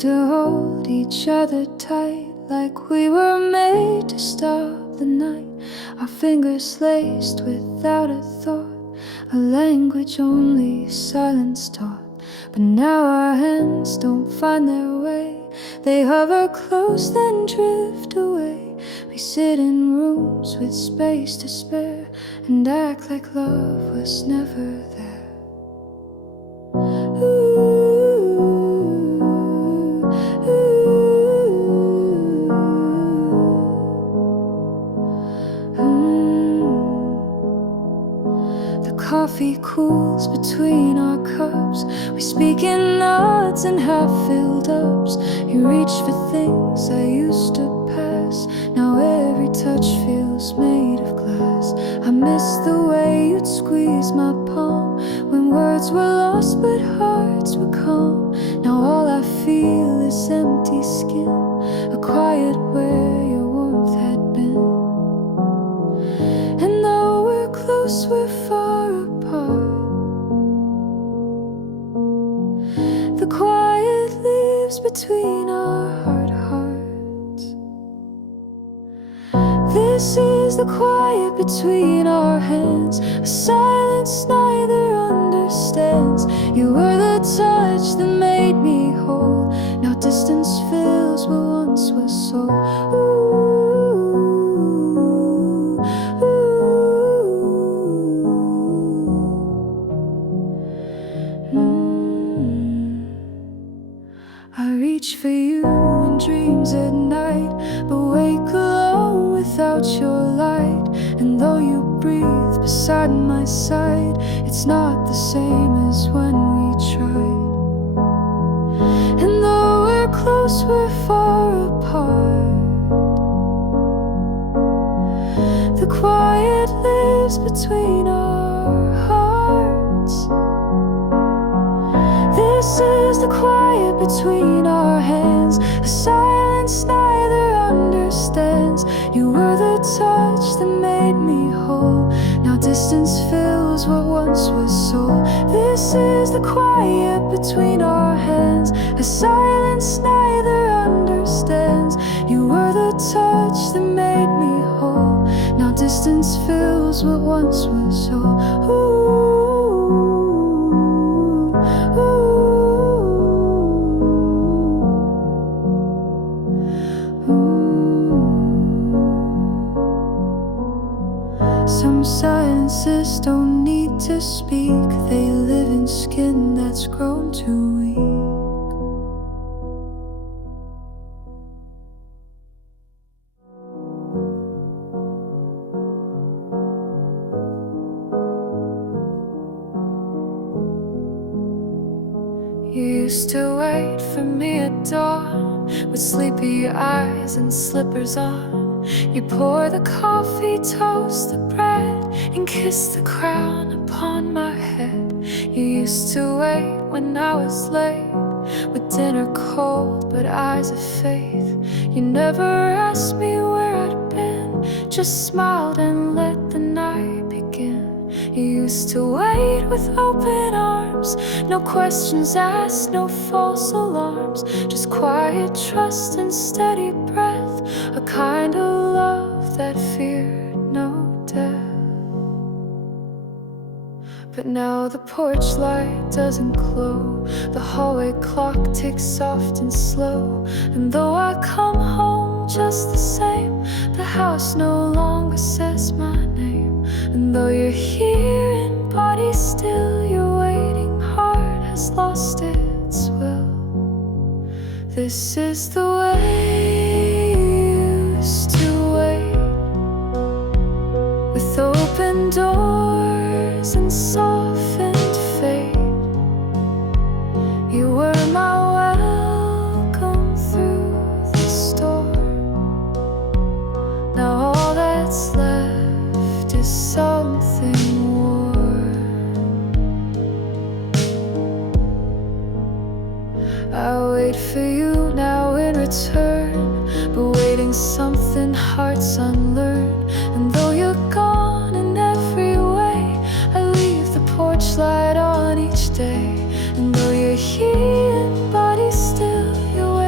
used to hold each other tight, like we were made to stop the night. Our fingers laced without a thought, a language only silence taught. But now our hands don't find their way, they hover close then drift away. We sit in rooms with space to spare and act like love was never there. The coffee cools between our cups, we speak in nods and half-filled ups. You reach for things I used to pass, now every touch feels made of glass. I miss the way you'd squeeze my palm when words were lost but hearts were calm. Now all I feel is empty skin, a quiet where your warmth had been. And though we're close, we're far apart. The quiet lives between our hearts. This is the quiet between our hands, a silence neither understands. You were the touch that made me whole, now distance fills what once was soul. I reach for you in dreams at night, but wake alone without your light. And though you breathe beside my side, it's not the same as when we tried. And though we're close, we're far apart. The quiet lives between our hearts. This is the quiet between our hands, a silence neither understands. You were the touch that made me whole, now distance fills what once was soul. This is the quiet between our hands, a silence neither understands. You were the touch that made me whole, now distance fills what once was soul. Some silences don't need to speak, they live in skin that's grown too weak. You used to wait for me at dawn with sleepy eyes and slippers on. You pour the coffee, toast the bread, and kiss the crown upon my head. You used to wait when I was late, with dinner cold but eyes of faith. You never asked me where I'd been, just smiled and let the night begin. You used to wait with open arms, no questions asked, no false alarms, just quiet trust and steady breath, a kind of love that feared no death. But now the porch light doesn't glow, the hallway clock ticks soft and slow. And though I come home just the same, the house no longer says my name. And though you're here in body still, your waiting heart has lost its will. This is the way you used to wait, with open doors and softened fate. You were my welcome through the storm. Now all that's left is something warm. I wait for you now in return, but waiting something hearts unlearned. And though you're gone in every way, I leave the porch light on each day. And though you're here in body still, your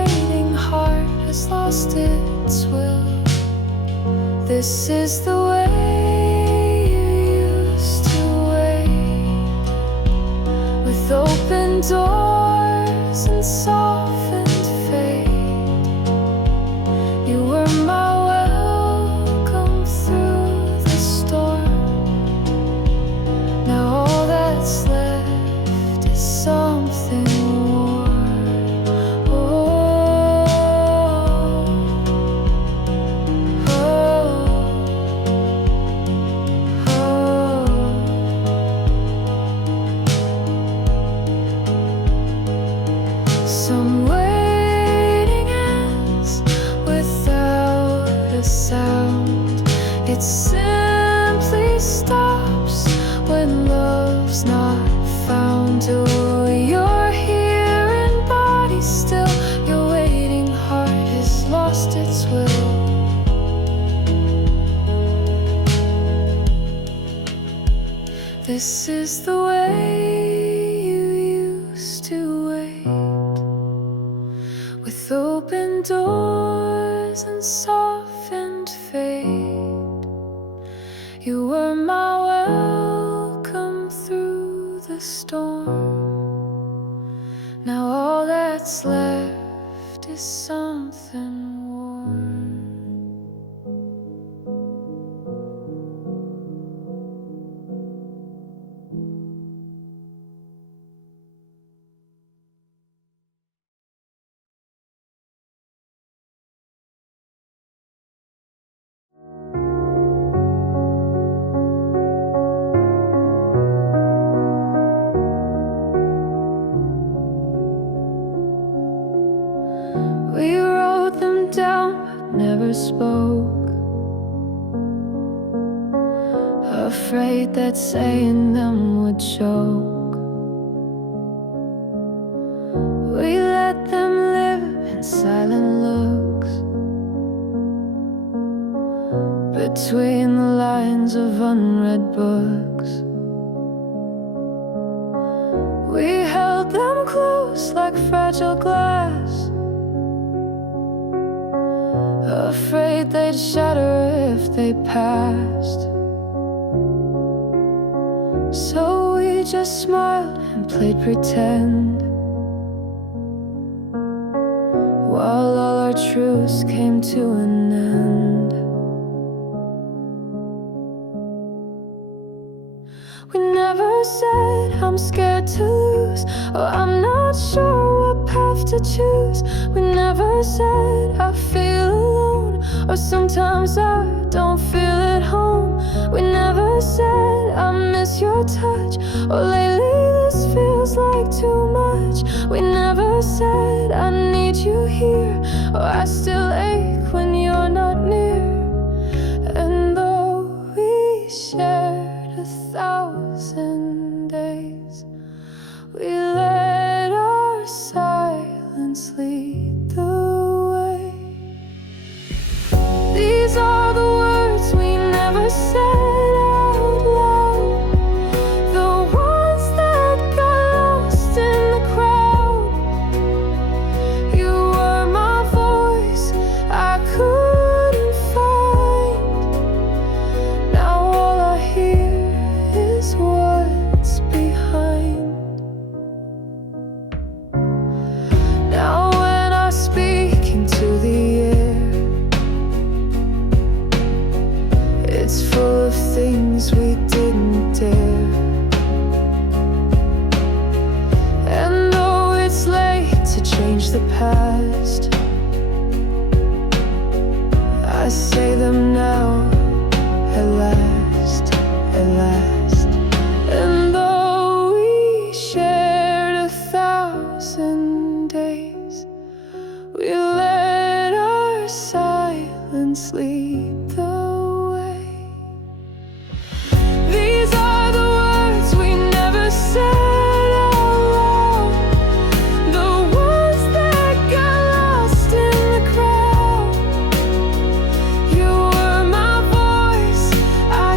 This is the way you used to wait, with open doors and softened fate. You were my welcome through the storm. Now all that's left is something warm. Oh, some waiting ends without a sound. It simply stops when love's not found. Oh, you're here in body still. Your waiting heart has lost its will. This is the way you used to wait, with open doors and softened fate. You were my welcome through the storm. Now all that's left is something warm. We wrote them down but never spoke, afraid that saying them would choke. We let them live in silent looks, between the lines of unread books. We held them close like fragile glass, afraid they'd shatter if they passed. So we just smiled and played pretend, while all our truths came to an end. We never said I'm scared to lose, or I'm not sure what path to choose. We never said I feel alone, or sometimes I don't feel at home. We never said I miss your touch, or lately this feels like too much. We never said I need you here, or I still ache when you're not near. And though we shared 1,000 days, we let our silence lead the way. These are the words we never said out loud, the ones that got lost in the crowd. You were my voice I couldn't find. Now all I hear is what's behind. Now when I speak into the air, it's full of things we didn't dare. And though it's late to change the past, I say them now, at last, at last. And though we shared 1,000 days, we let our silence lead the way. These are the words we never said out loud, the ones that got lost in the crowd. You were my voice I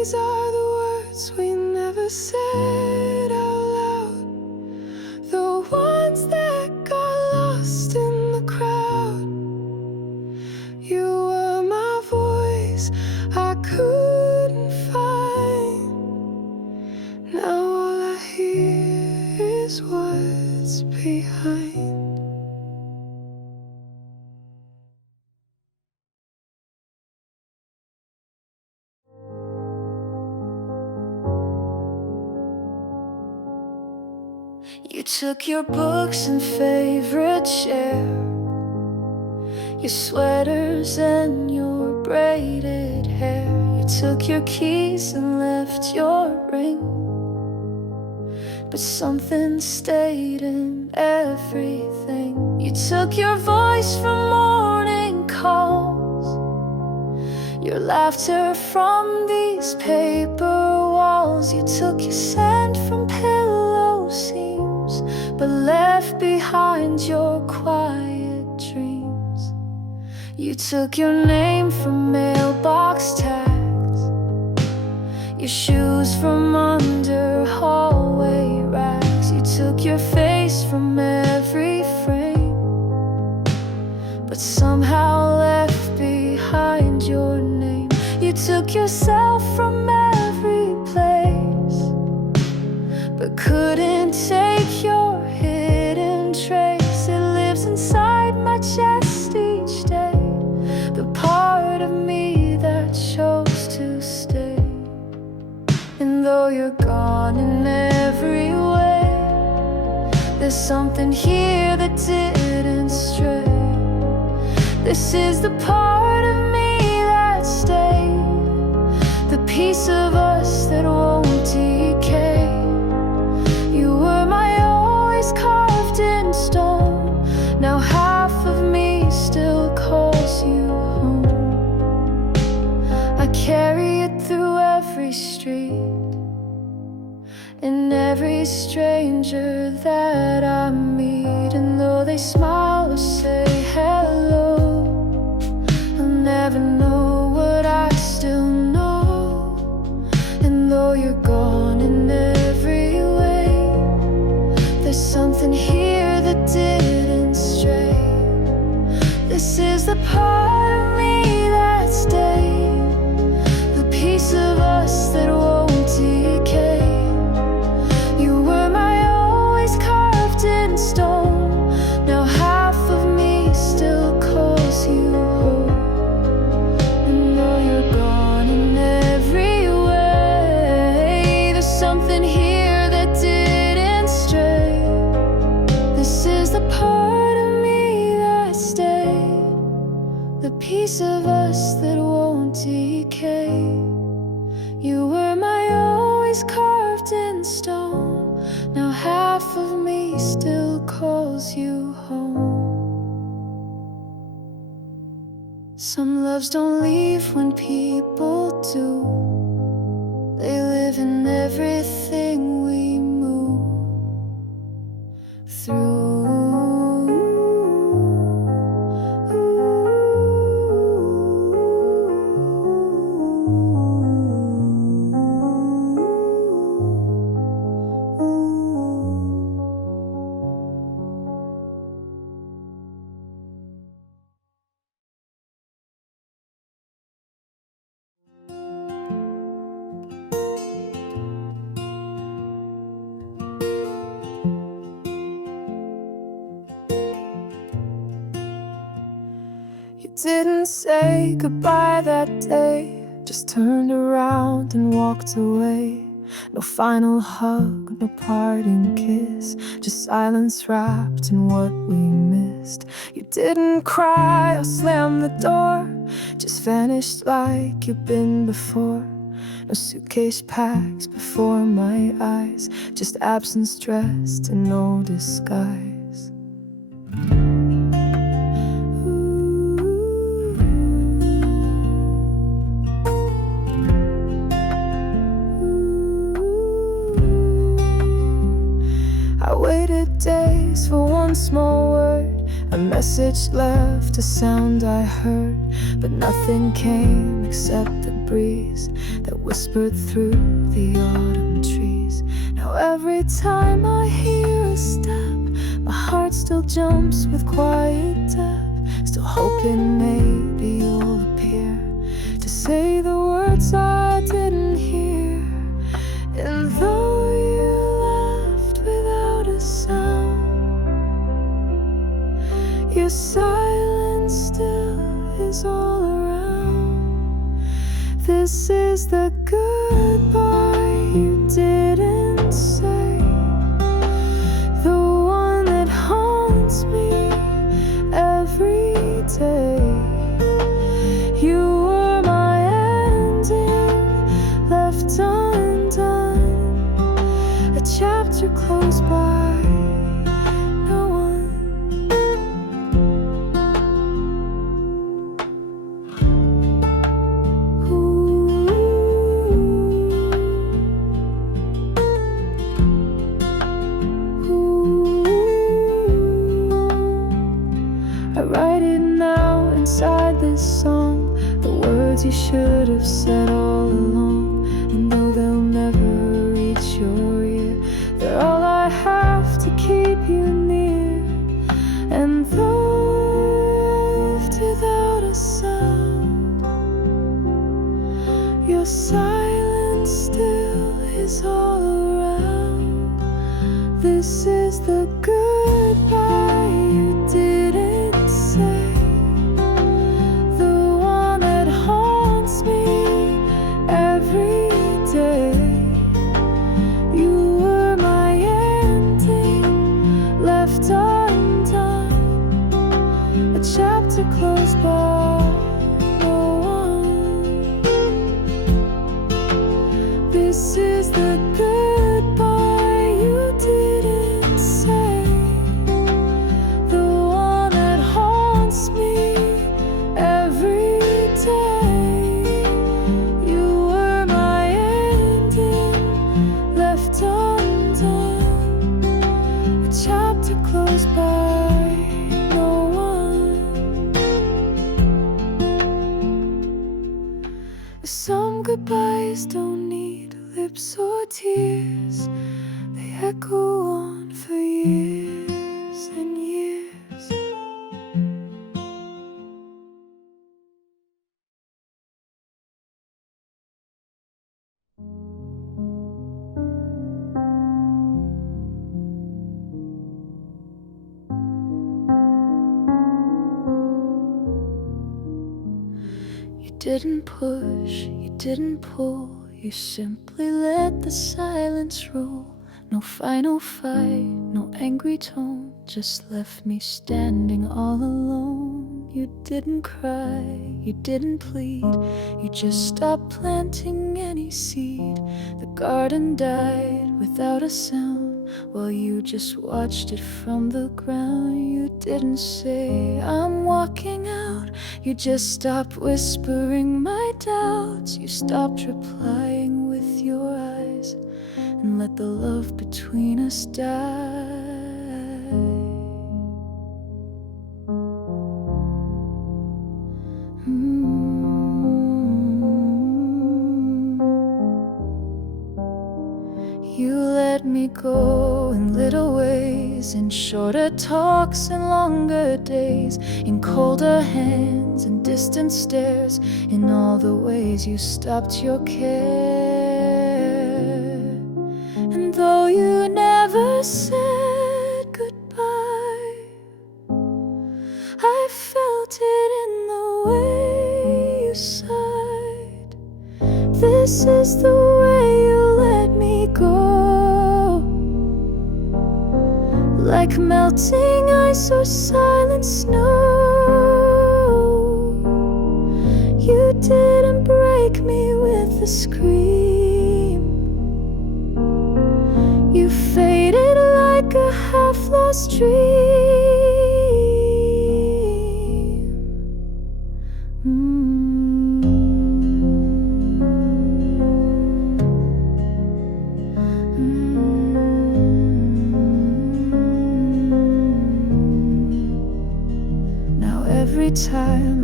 These are the words we never said out loud, the ones that got lost in the crowd. You were my voice I couldn't find. Now all I hear is what's behind. You took your books and favorite chair, your sweaters and your braided hair. You took your keys and left your ring, but something stayed in everything. You took your voice from morning calls, your laughter from these paper walls. You took your scent from pillow seams, but left behind your quiet dreams. You took your name from mailbox tags, your shoes from under hallway racks. You took your face from every frame, but somehow left behind your name. You took yourself from every place, but couldn't take your hidden trace. It lives inside my chest each day, the part of me that chose to stay. And though you're gone in every way, there's something here that didn't stray. This is the part of me that stayed, the piece of us that won't decay. You were my always carved in stone. Now half of me still calls you home. I carry it through every street, and every stranger that I meet. And though they smile or say hello, I'll never know what I still know. And though you're gone in every way, there's something here that didn't stray. This is the part of me that stayed, the piece of us that won't decay. You were my always carved in stone. Now half of me still calls you home. And though you're gone in every way, there's something here that didn't stray. This is the part of me that stayed, the piece of us that won't decay. You were my always carved in stone. Now half of me still calls you home. Some loves don't leave when people do. They live in everything we move through. You didn't say goodbye that day, just turned around and walked away. No final hug, no parting kiss, just silence wrapped in what we missed. You didn't cry or slam the door, just vanished like you've been before. No suitcase packed before my eyes, just absence dressed in no disguise. I waited days for one small word, a message left, a sound I heard, but nothing came except the breeze that whispered through the autumn trees. Now every time I hear a step, my heart still jumps with quiet depth, still hoping maybe you'll appear to say the words I didn't hear. And though you left without a sound, your silence still is all around. This is the goodbye you didn't say, the one that haunts me every day. You were my ending, left undone, a chapter closed by no one. I write it now inside this song, the words you should have said all along. And though they'll never reach your ear, they're all I have to keep you near. And though left without a sound, your silence still is all around. This is the goodbye you didn't say, the one that haunts me every day. You were my ending, left undone, a chapter closed by no one. This is the goodbye you didn't say, the one that haunts me every day. You were my ending, left undone, a chapter closed by no one. Some goodbyes don't need lips or tears, they echo on for years and years. You didn't push, you didn't pull, you simply let the silence rule. No final fight, no angry tone, just left me standing all alone. You didn't cry, you didn't plead, you just stopped planting any seed. The garden died without a sound, while you just watched it from the ground. You didn't say, I'm walking out, you just stopped whispering my doubts. You stopped replying with your eyes and let the love between us die. You let me go in little ways, in shorter talks and longer days, in colder hands and distant stares, in all the ways you stopped your care. And though you never said goodbye, I felt it in the way you sighed. This is the way you let me go, like melting ice or silent snow. You didn't break me with a scream, you faded like a half-lost dream. Now every time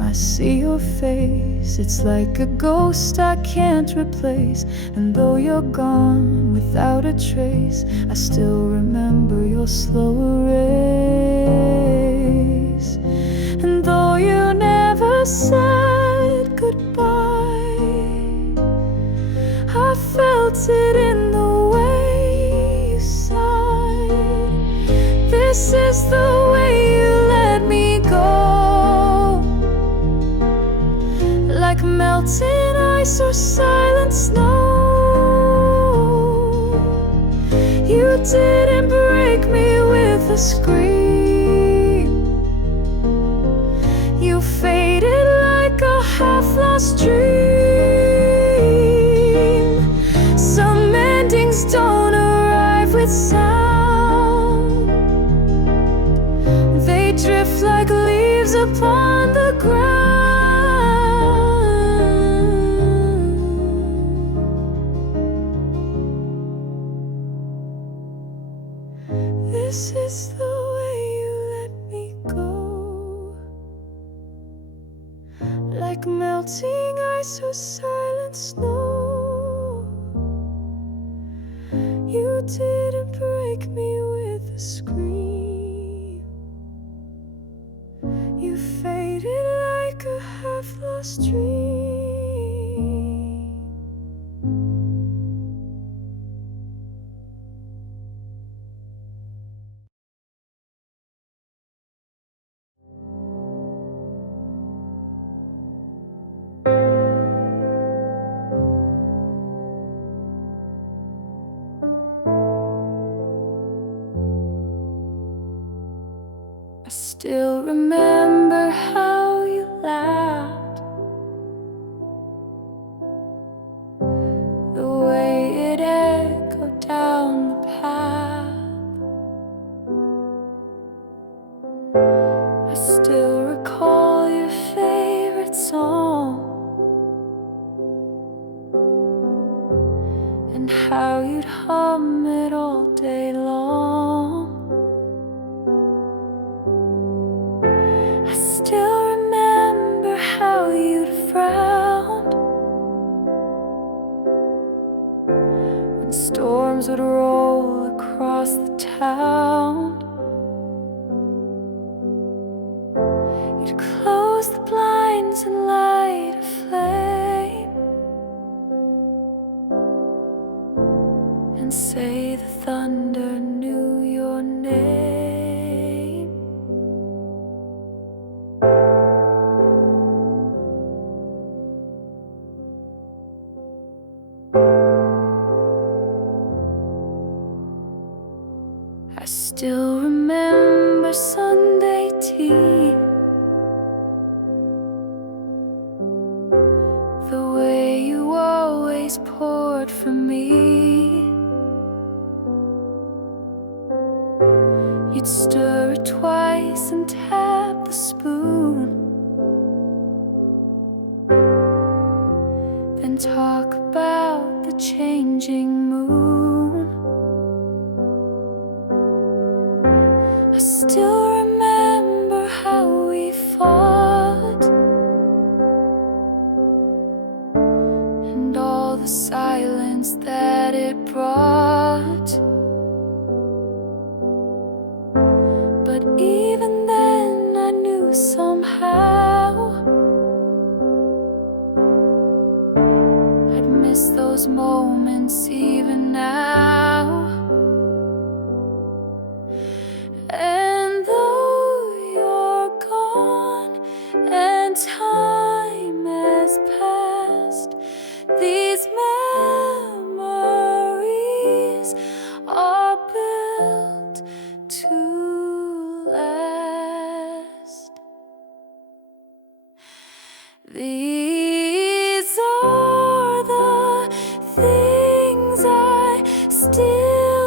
I see your face, it's like a ghost I can't replace. And though you're gone without a trace, I still remember your slow erase. And though you never said goodbye, I felt it in the way you sighed. This is the way you let me go, like melting ice or silent snow. You didn't break me with a scream. You faded like a half-lost dream. Some endings don't arrive with sound. They drift like leaves upon the ground. This is the way you let me go, like melting ice or silent snow. You didn't break me with a scream. You faded like a half-lost dream. I still remember how you laughed, the way it echoed down the path. I still recall your favorite song, and how you'd hum it all day long. I still remember how you'd frowned when storms would roll across the town. You'd close the blinds and light a flame and say the thunder knew your name. I still remember Sunday tea, the way you always poured for me. You'd stir it twice and tap the spoon, then talk about the changing moon. I still remember how we fought, and all the silence that it brought. But even then I knew somehow I'd miss those moments even now. And though you're gone and time has passed, these memories are built to last. These are the things I still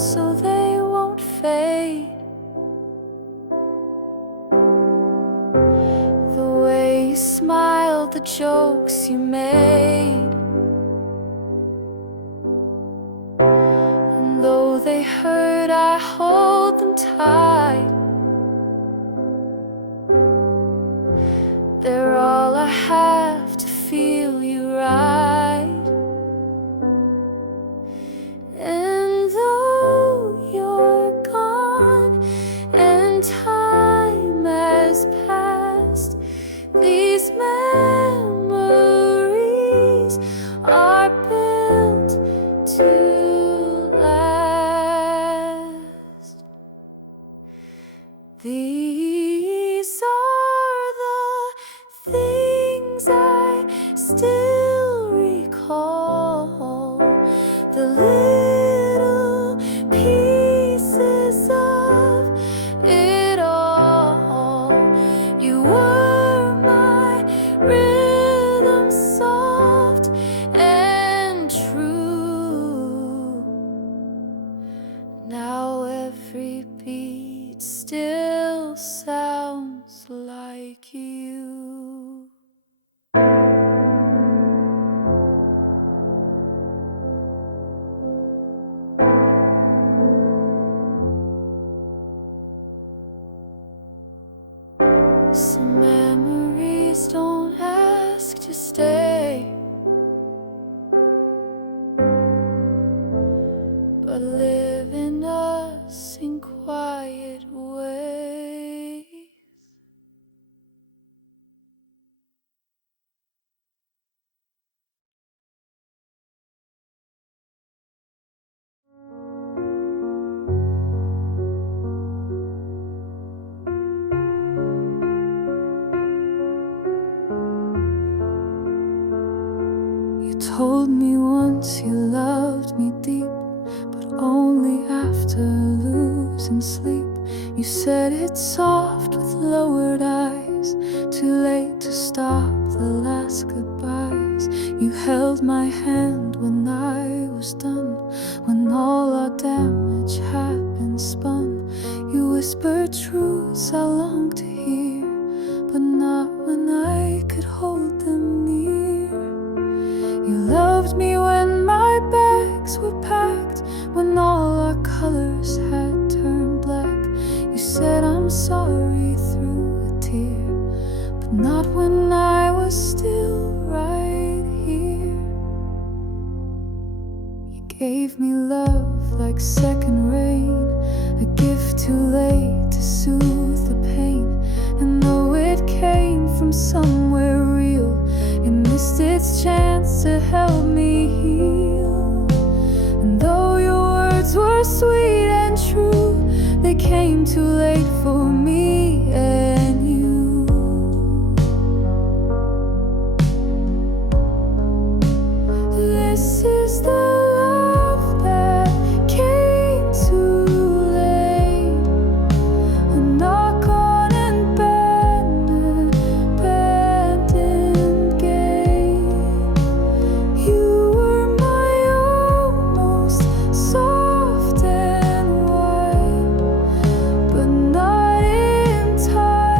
so they won't fade. The way you smiled, the jokes you made, and though they hurt, I hold them tight. They're all I have to feel you right. And though you're gone and time has passed, these memories are built to last. These are the things I still recall, the little pieces of it all. You were my rhythm, soft and true. Now every beat still sounds like you. Some memories don't ask to stay, but live in us in quiet ways. You told me once you loved me deep, but only after losing sleep. You said it soft with lowered eyes, too late to stop the last goodbyes. You held my hand when I was done, when all our damage had been spun. You whispered truths I longed to hear, but not when I could hold them near. You loved me when my bags were packed, when all our colors had turned black. You said I'm sorry through a tear, but not when I was still right here. You gave me love like second rain, a gift too late to soothe the pain. And though it came from somewhere real, it missed its chance to help me heal. And though your words were sweet and true, they came too late for me and you. This is the love that came too late, a knock on an abandoned gate. You were my almost soft and white, but not in time.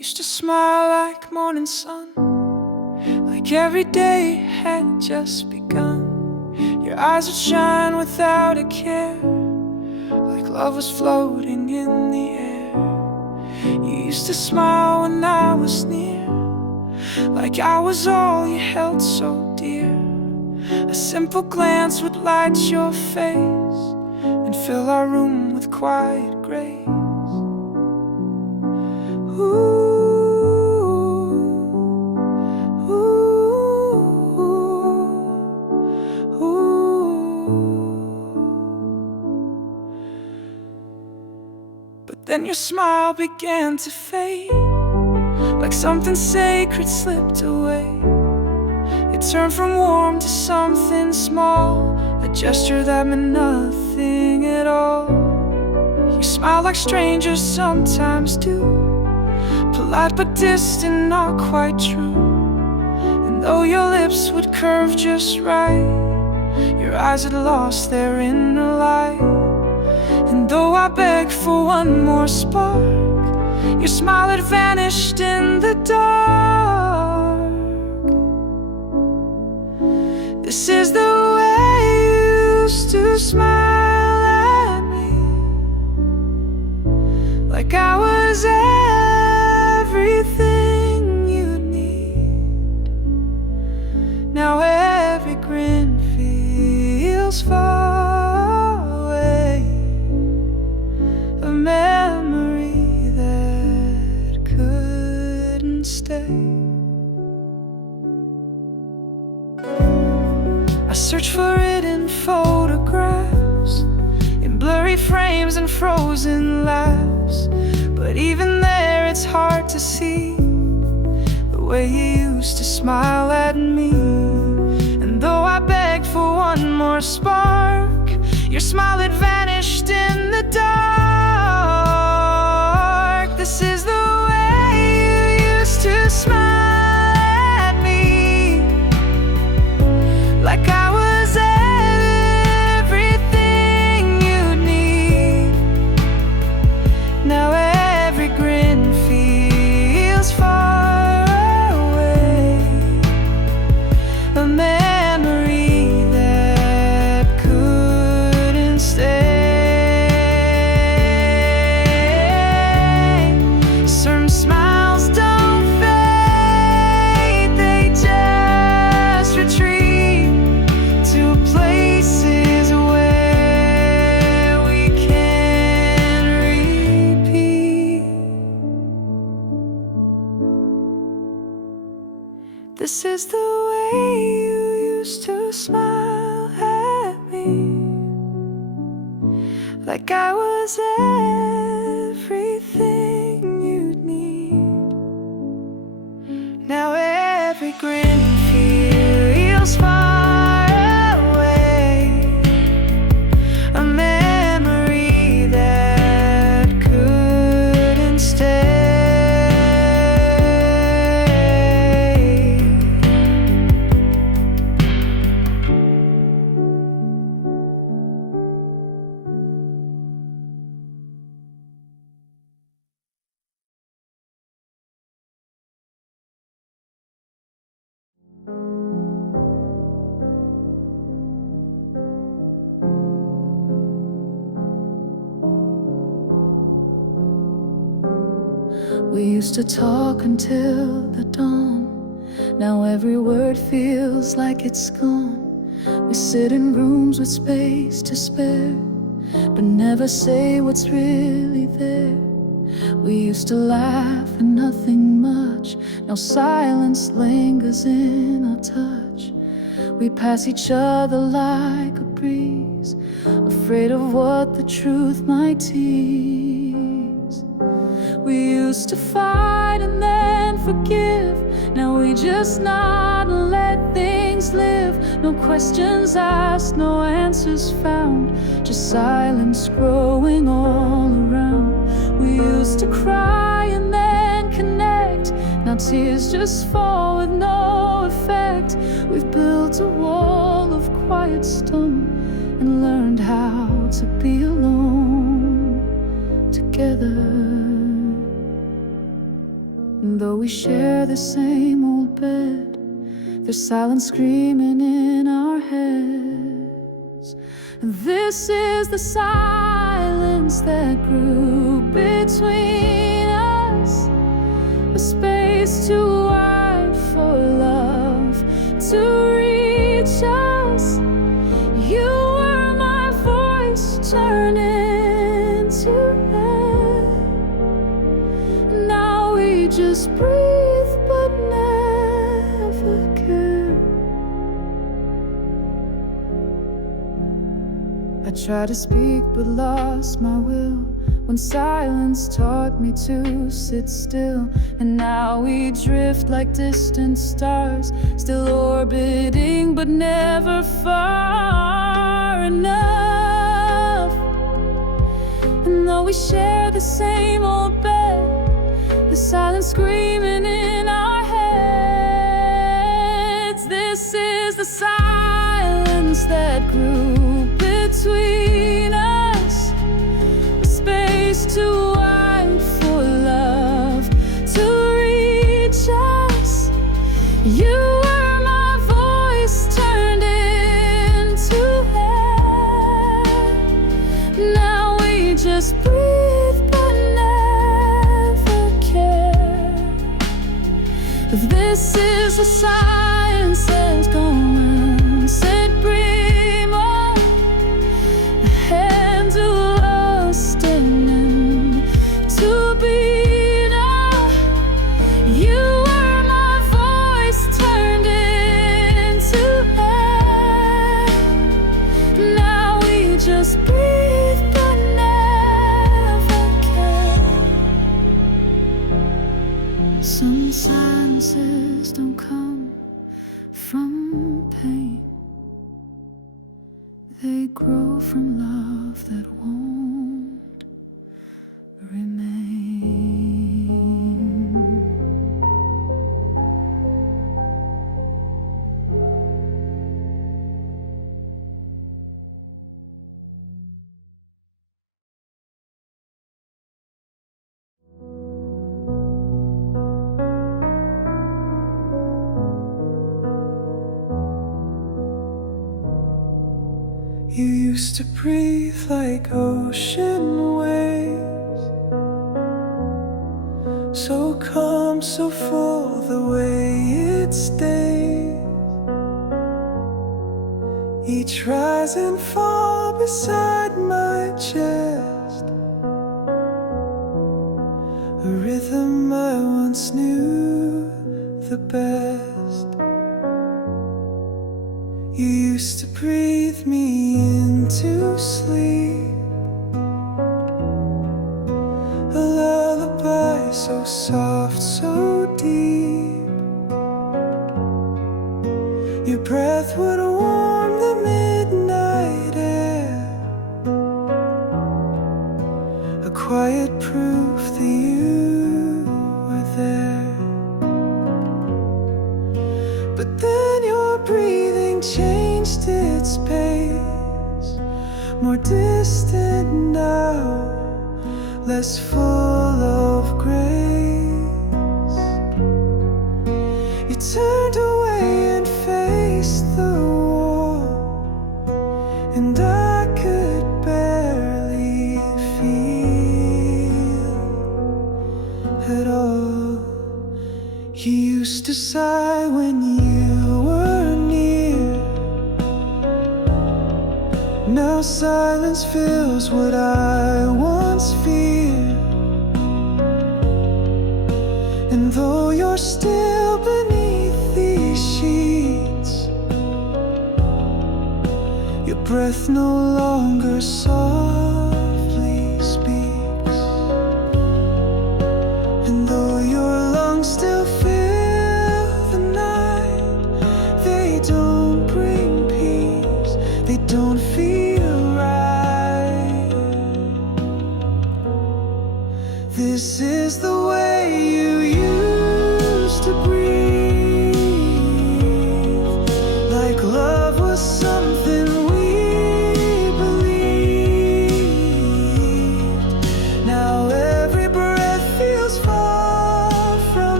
Used to smile like morning sun, like every day had just begun. Your eyes would shine without a care, like love was floating in the air. You used to smile when I was near, like I was all you held so dear. A simple glance would light your face and fill our room with quiet grace. Ooh. But then your smile began to fade, like something sacred slipped away. It turned from warm to something small, a gesture that meant nothing at all. You smile like strangers sometimes do, polite but distant, not quite true. And though your lips would curve just right, your eyes had lost their inner light. And though I begged for one more spark, your smile had vanished in the dark. This is the way you used to smile at me, like I was everything you need. Now every grin feels far away, a memory that couldn't stay. I search for it in photographs, in blurry frames and frozen laughs. But even there it's hard to see the way you used to smile at me. And though I begged for one more spark, your smile had vanished in the dark. This is the way you used to smile at me, like I was everything you need. Now every grin feels far away, a memory that couldn't stay. Certain smiles don't fade, they just retreat to places where we can repeat. This is the way you used to smile at me, like I was everything you'd need. Now every grin feels far away, a memory that couldn't stay. We used to talk until the dawn. Now every word feels like it's gone. We sit in rooms with space to spare, but never say what's really there. We used to laugh and nothing much. Now silence lingers in our touch. We pass each other like a breeze, afraid of what the truth might tease. We used to fight and then forgive. Now we just nod and let things live. No questions asked, no answers found, just silence growing all around. We used to cry and then connect. Now tears just fall with no effect. We've built a wall of quiet stone and learned how to be alone together. And though we share the same old bed, there's silence screaming in our heads. And this is the silence that grew between us, a space too wide for love to reach us. You were my voice turned into air. Now we just breathe but never care. I tried to speak but lost my will when silence taught me to sit still. And now we drift like distant stars, still orbiting but never far enough. And though we share the same old bed, the silence screaming in our heads. This is the silence that grew between us, a space too wide for love to reach us. You were my voice turned into air. Now we just breathe but never care. This is the silence that's gone set primo, a hand to lust and to be now. You were my voice turned into air. Now we just breathe but never care. Some silences don't come from pain, they grow from love that won't remain. You used to breathe like ocean waves, so calm, so full the way it stays. Each rise and fall beside my chest, a rhythm I once knew the best. You used to breathe me into sleep, a lullaby so soft, so deep. Your breath would warm the midnight air, a quiet proof that you were there. But then your breathing changed its pace, more distant now, less full of grace. You turned away and faced the wall, and I could barely feel at all. You used to sigh when you were near. Now silence fills what I once feared. And though you're still beneath these sheets, your breath no longer softly speaks. And though your lungs still fill the night, they don't bring peace, they don't feel right. This is the way you used to breathe, like love was something we believed. Now every breath feels far from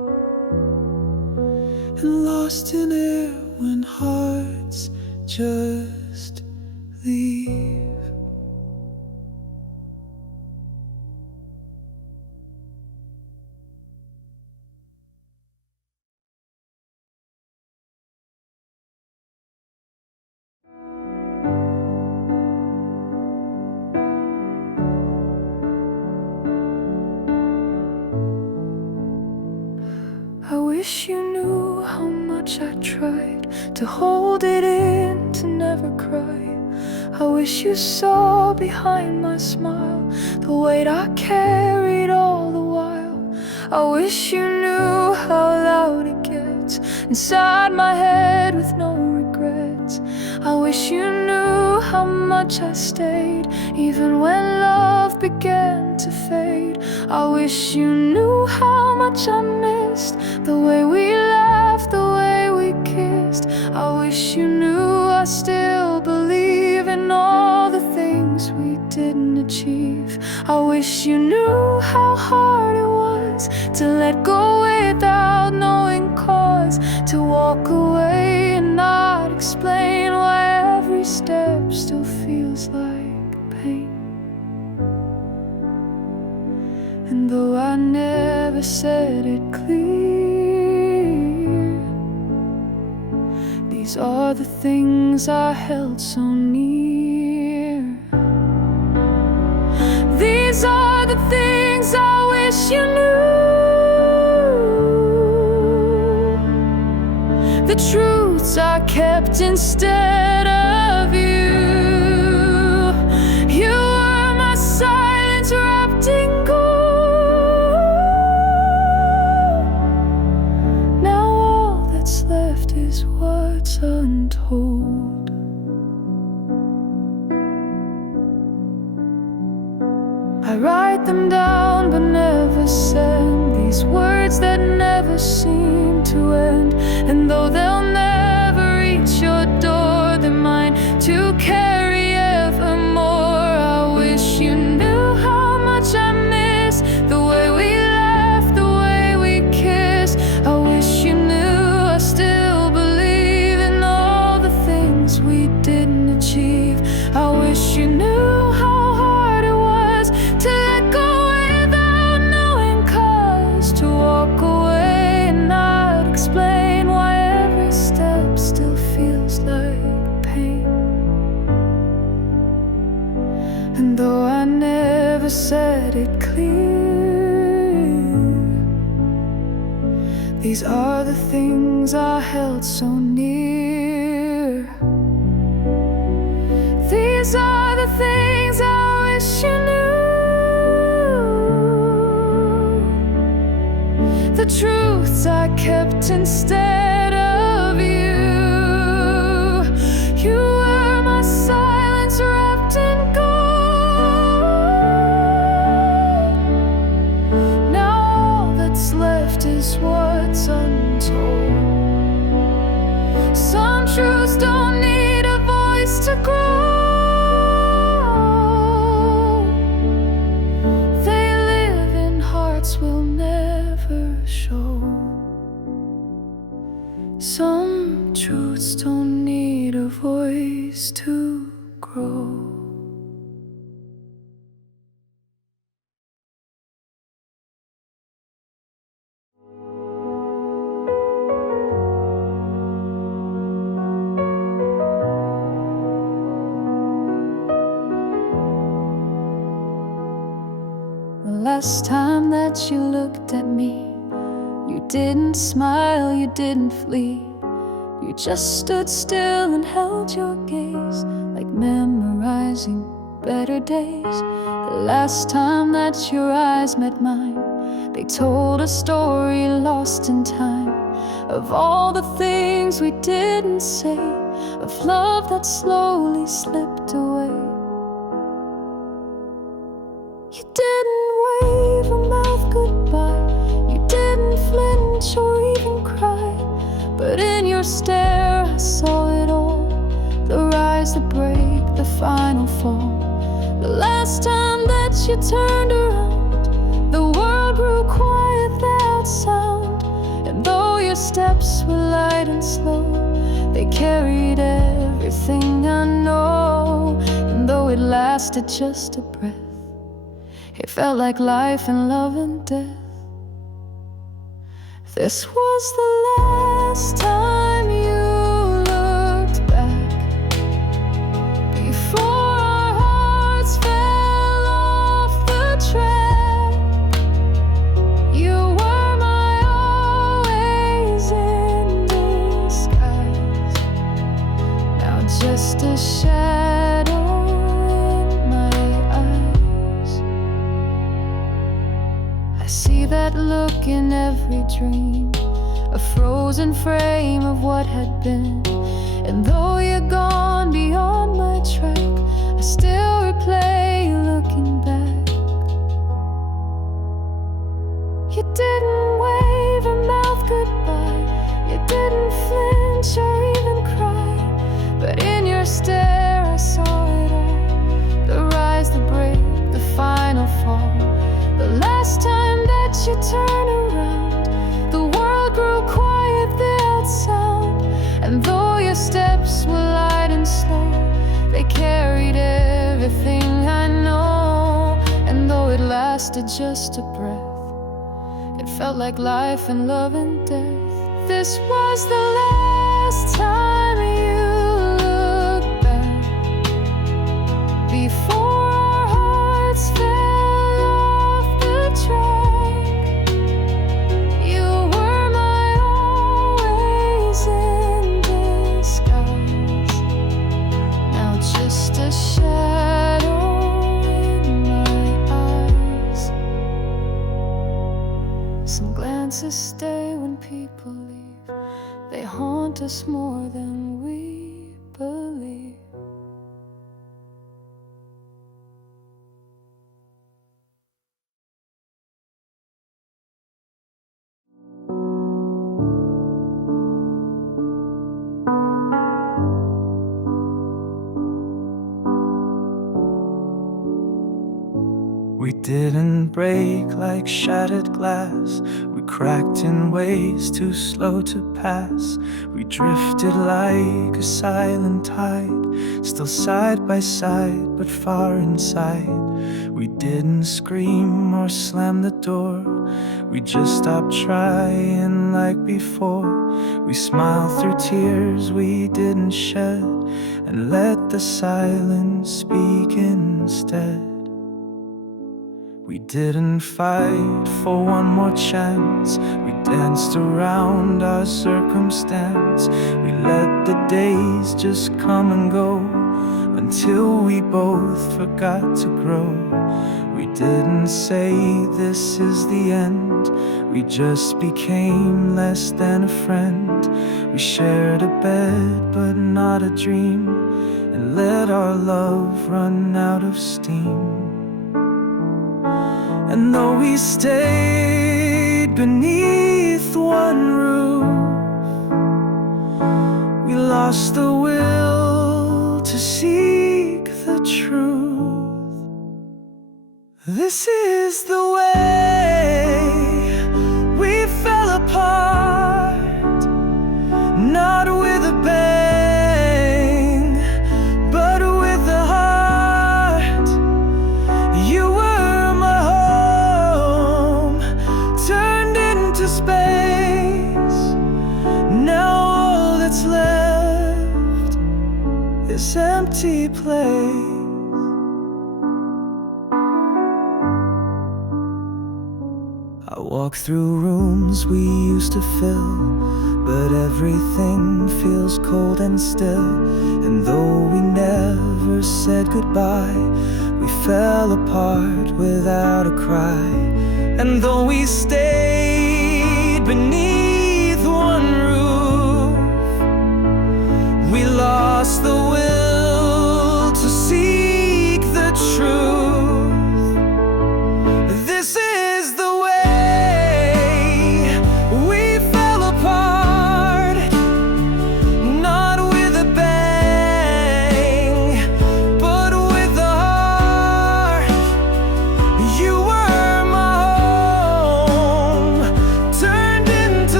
and lost in air when hearts just leave. I wish you knew how much I tried to hold it in, to never cry. I wish you saw behind my smile the weight I carried all the while. I wish you knew how loud it gets inside my head with no regrets. I wish you knew how much I stayed even when love began to fade. I wish you knew how much I missed the way we laughed, the way we kissed. I wish you knew I still believe in all the things we didn't achieve. I wish you knew how hard it was to let go without knowing cause, to walk away and not explain why every step still feels like pain. And though I never said it clear, these are the things I held so near. These are the things I wish you knew, the truths I kept instead of you. You were my silence wrapped in gold. Now all that's left is what's untold. I write them down but never send, these words that never seem to end. And though they'll never reach your door, they're mine to carry evermore. I wish you knew how much I miss the way we laughed, the way we kissed. I wish you knew I still believe in all the things we didn't achieve. I wish you knew how hard it was to let go without knowing cause, to walk away and not explain why every step still feels like pain. And though I never said it clear, these are the things I held so near. These are the things I wish you knew, the truths I kept instead of you. You were my silence wrapped in gold. Now all that's left is what's untold. Some truths don't need a voice to grow. They live in hearts we'll never show. Some truths don't need a voice to grow. The last time that you looked at me, you didn't smile, you didn't flee. You just stood still and held your gaze, like memorizing better days. The last time that your eyes met mine, they told a story lost in time, of all the things we didn't say, of love that slowly slipped away. You didn't wave a mouth goodbye, you didn't flinch or even cry, but in your stare I saw it all, the rise, the break, the final fall. The last time that you turned around, the world grew quiet without sound, and though your steps were light and slow, they carried everything I know. And though it lasted just a breath, it felt like life and love and death. This was the last time you looked back, before our hearts fell off the track. You were my always in disguise, now just a shadow in my eyes. I see that look in every dream, a frozen frame of what had been. And though you're gone beyond my track, I still replay you looking back. You didn't wave or mouth goodbye, you didn't flinch or even cry, but in your stare I saw it all, the rise, the break, the final fall. The last time that you turned around, the world grew quiet without sound. And though your steps were light and slow, they carried everything I know. And though it lasted just a breath, it felt like life and love and death. This was the last time you looked back, before our hearts fell off the track. You were my always in disguise, now just a shadow in my eyes. Some glances stay when people leave, they haunt us more than we believe. We didn't break like shattered glass, we cracked in ways too slow to pass. We drifted like a silent tide, still side by side but far inside. We didn't scream or slam the door, we just stopped trying like before. We smiled through tears we didn't shed, and let the silence speak instead. We didn't fight for one more chance, we danced around our circumstance. We let the days just come and go, until we both forgot to grow. We didn't say this is the end, we just became less than a friend. We shared a bed but not a dream, and let our love run out of steam. And though we stayed beneath one roof, we lost the will to seek the truth. This is the way we fell apart, not with a bang, but with a heart. You were space, now all that's left is empty place. I walk through rooms we used to fill, but everything feels cold and still. And though we never said goodbye, we fell apart without a cry. And though we stayed beneath one roof, we lost the will to seek the truth. This is the way we fell apart, not with a bang, but with a heart. You were my home, turned into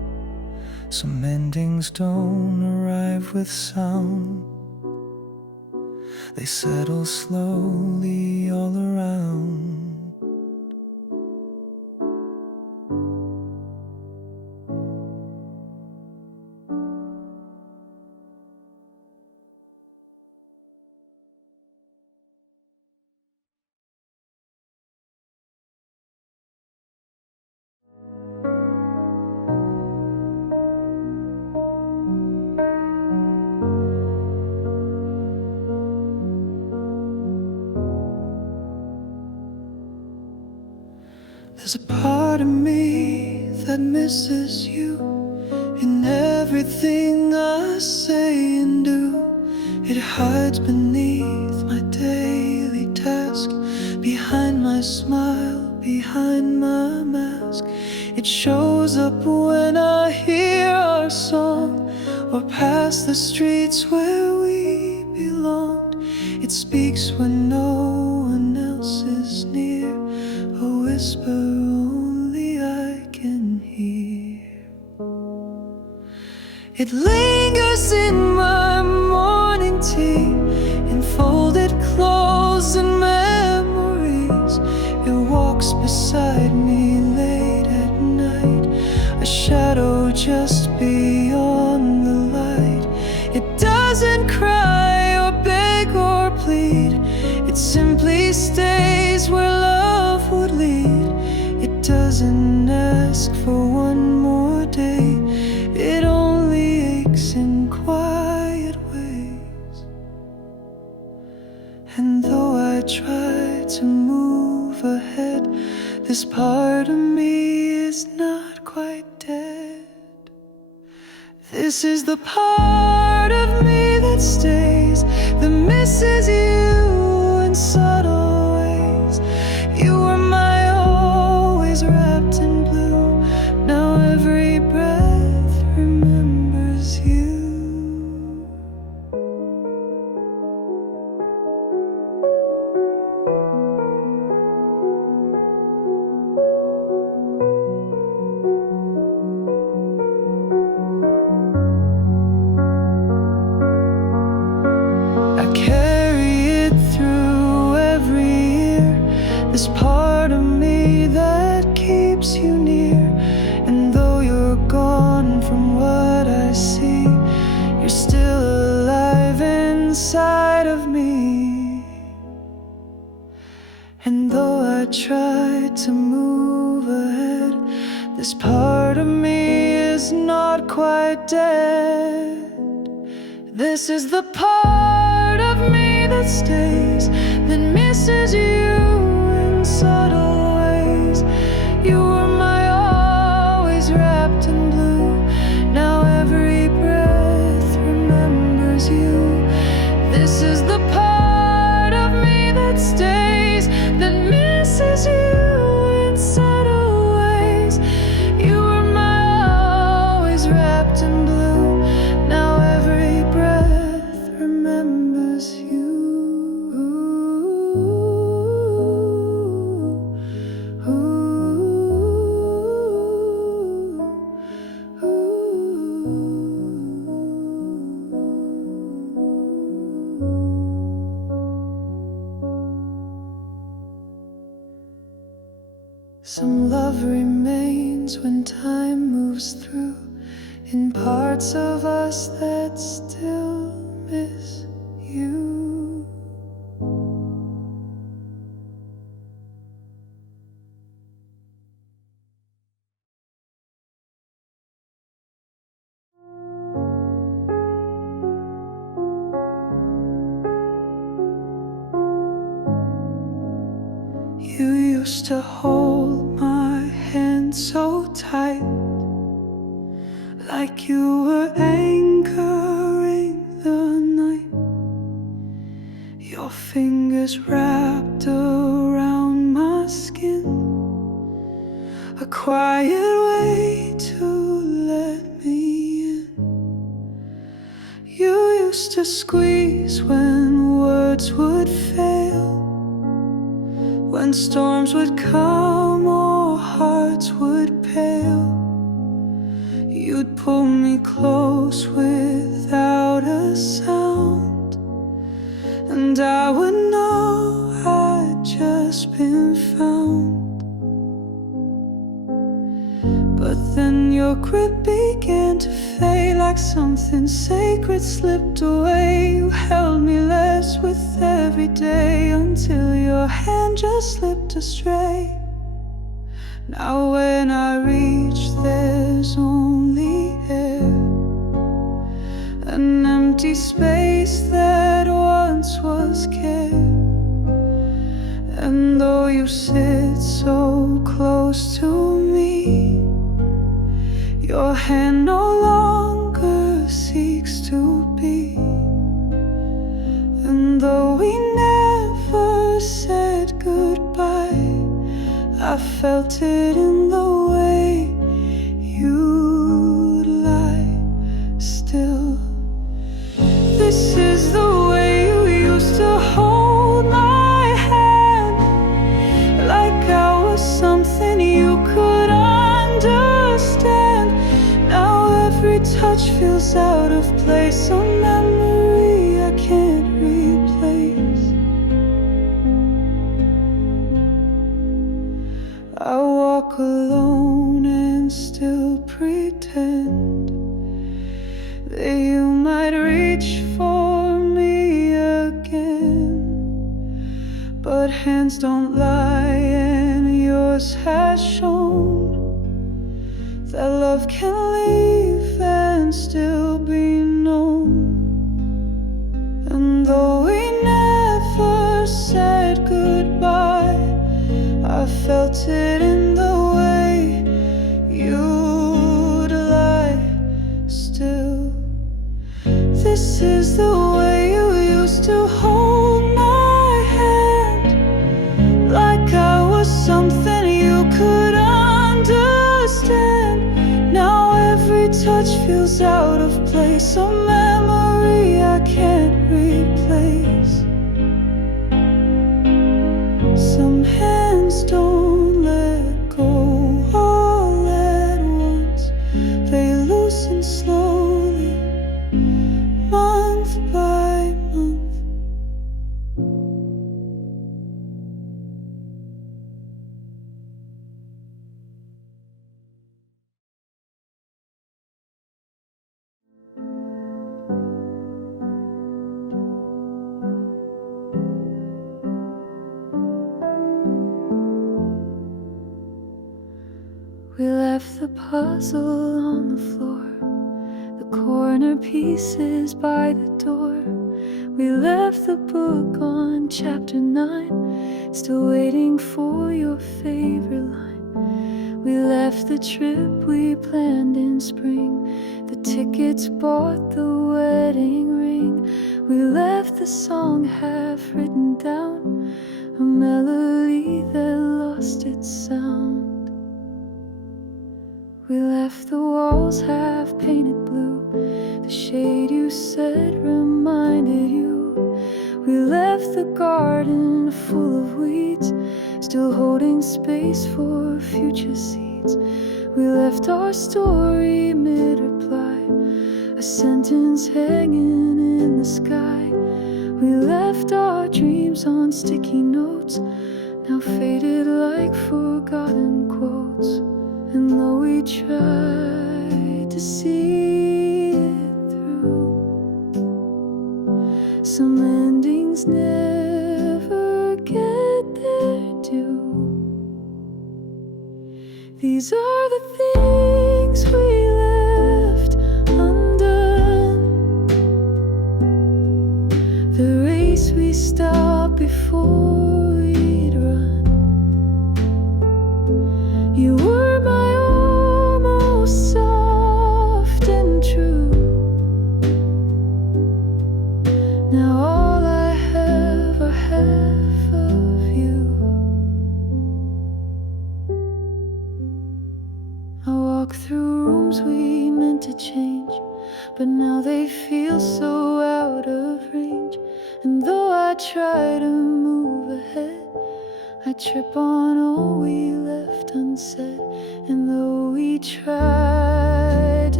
Some endings don't arrive with sound, they settle slowly all around. There's a part of me that misses you in everything I say and do. It hides beneath my daily task, behind my smile, behind my mask. It shows up when I hear our song, or pass the streets where we belonged. It speaks when no one else is near, a whisper only I can hear. It lingers in my morning tea, in folded clothes and memories. It walks beside me late at night, a shadow just beyond the light. It doesn't cry or beg or plead, it simply stays where love would lead. It doesn't ask for one more day, it only aches in quiet ways. And though I try to move ahead, this part of me is not quite dead. This is the part of me that stays, that misses you in subtle ways. You were my always wrapped in blue, now every breath remembers you. I carry it through every year, this part of me that keeps you near. And though you're gone from what I see, you're still alive inside of me. And though I try to move ahead, this part of me is not quite dead. This is the part of me that stays, that misses you in subtle ways. You were my always wrapped in blue, now every breath remembers you. This is the part of me that stays, that misses you in subtle ways. You were my always wrapped in blue, now every breath remembers you. Some love remains when time moves through, in parts of us that still miss you. You used to hold my hand so tight, like you were anchoring the night. Your fingers wrapped around my skin, a quiet way to let me in. You used to squeeze when words would fail, when storms would come or hearts would pale. You'd pull me close without a sound, and I would know I'd just been found. But then your grip began to fade, like something sacred slipped away. You held me less with every day, until your hand just slipped astray. Now when I reach, there's only air, an empty space that once was care. And though you sit so close to me, your hand no longer seeks to be. And though we never said goodbye, I felt it in the way you'd lie still. This is the way you used to hold my hand, like I was something you could understand. Now every touch feels out of place, a memory I can't replace. I walk alone and still pretend that you might reach for me again. But hands don't lie, and yours has shown that love can leave and still be known. And though we never said goodbye, I felt it in the way you'd lie still. This is the way you used to hold my hand, like I was something you could understand. Now every touch feels out of place, a memory I can't replace. Some hands don't let go all at once, they loosen slowly, month by month. We left the puzzle on the floor, the corner pieces by the door. We left the book on chapter 9, still waiting for your favorite line. We left the trip we planned in spring, the tickets bought, the wedding ring. We left the song half written down, a melody that lost its sound. We left the walls half painted blue, the shade you said reminded you. We left the garden full of weeds, still holding space for future seeds. We left our story mid-reply, a sentence hanging in the sky. We left our dreams on sticky notes, now faded like forgotten quotes. And though we tried to see it through, some endings never get their due. These are the things we left undone, the race we stopped before we'd run. You were my almost soft and true. Now all I have are half of you. I walk through rooms we meant to change, but now they feel so out of range. And though I try to move ahead, I trip on all we left unsaid. And though we try to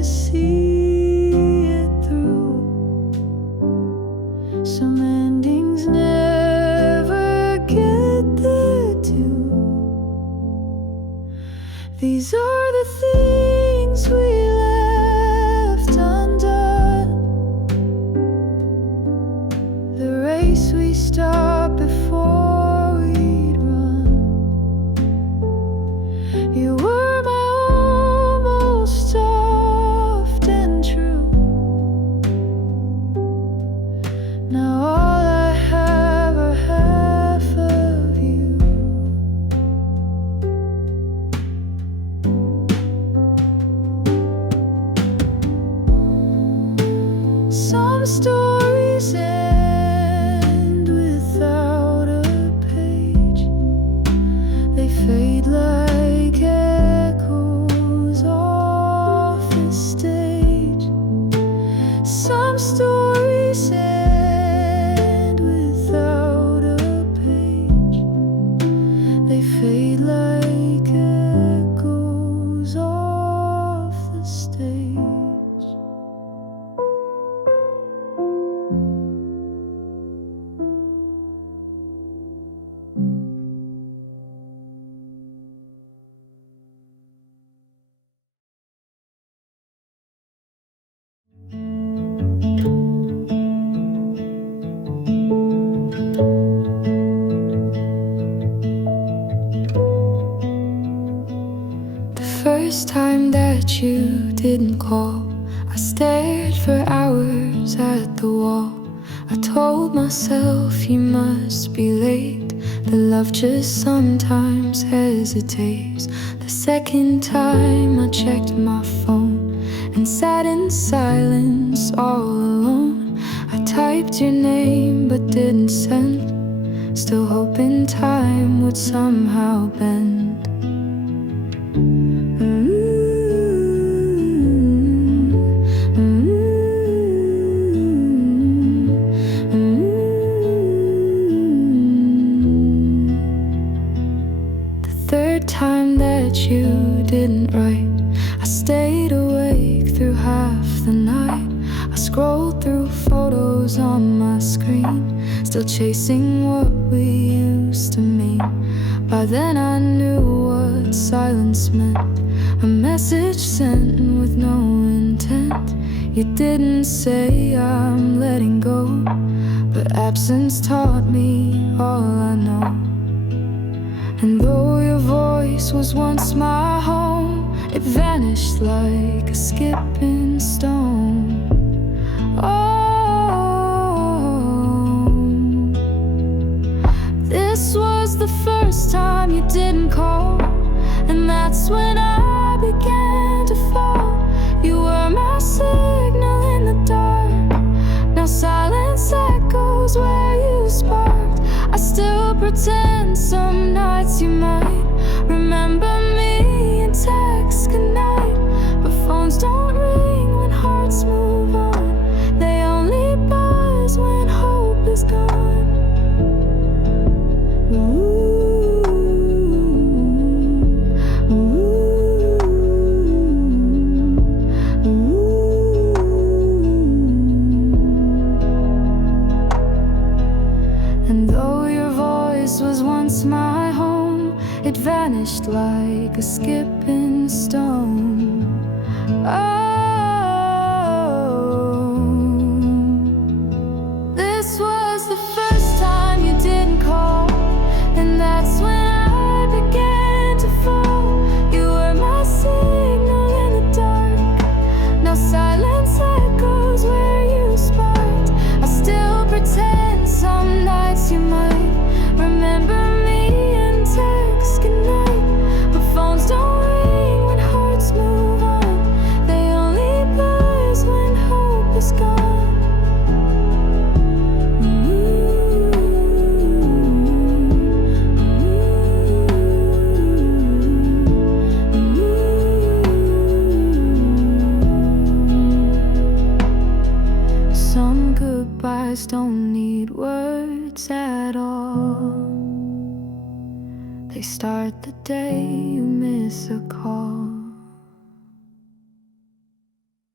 see it through. Some endings never get there too. These are the things we left undone, the race we stopped before we'd run. You were my almost soft and true. Now all I have are half of you. Some stories end without a page. They fade like echoes off the stage. Some stories end without a page. They fade like echoes off the stage. First time that you didn't call, I stared for hours at the wall. I told myself you must be late, that love just sometimes hesitates. The second time I checked my phone and sat in silence all alone. I typed your name but didn't send, still hoping time would somehow bend. Third time that you didn't write, I stayed awake through half the night. I scrolled through photos on my screen, still chasing what we used to mean. By then I knew what silence meant, a message sent with no intent. You didn't say I'm letting go, but absence taught me all I know. And though your voice was once my home, it vanished like a skipping stone. Oh, this was the first time you didn't call, and that's when I began to fall. You were my signal in the dark. Now silence echoes where you sparked. I still pretend some nights you might remember me and text goodnight, but phones don't ring when hearts move on. They only buzz when hope is gone. Ooh, ooh, ooh. And though your voice was once my home, it vanished like a skipping stone. Oh, this was the first time you didn't call, and that's when I began to fall. You were my signal in the dark. Now silence echoes where you sparked. I still pretend some nights you might remember me and text goodnight, but phones don't ring when hearts move on. They only buzz when hope is gone. Some goodbyes don't need words at all. They start the day you miss a call.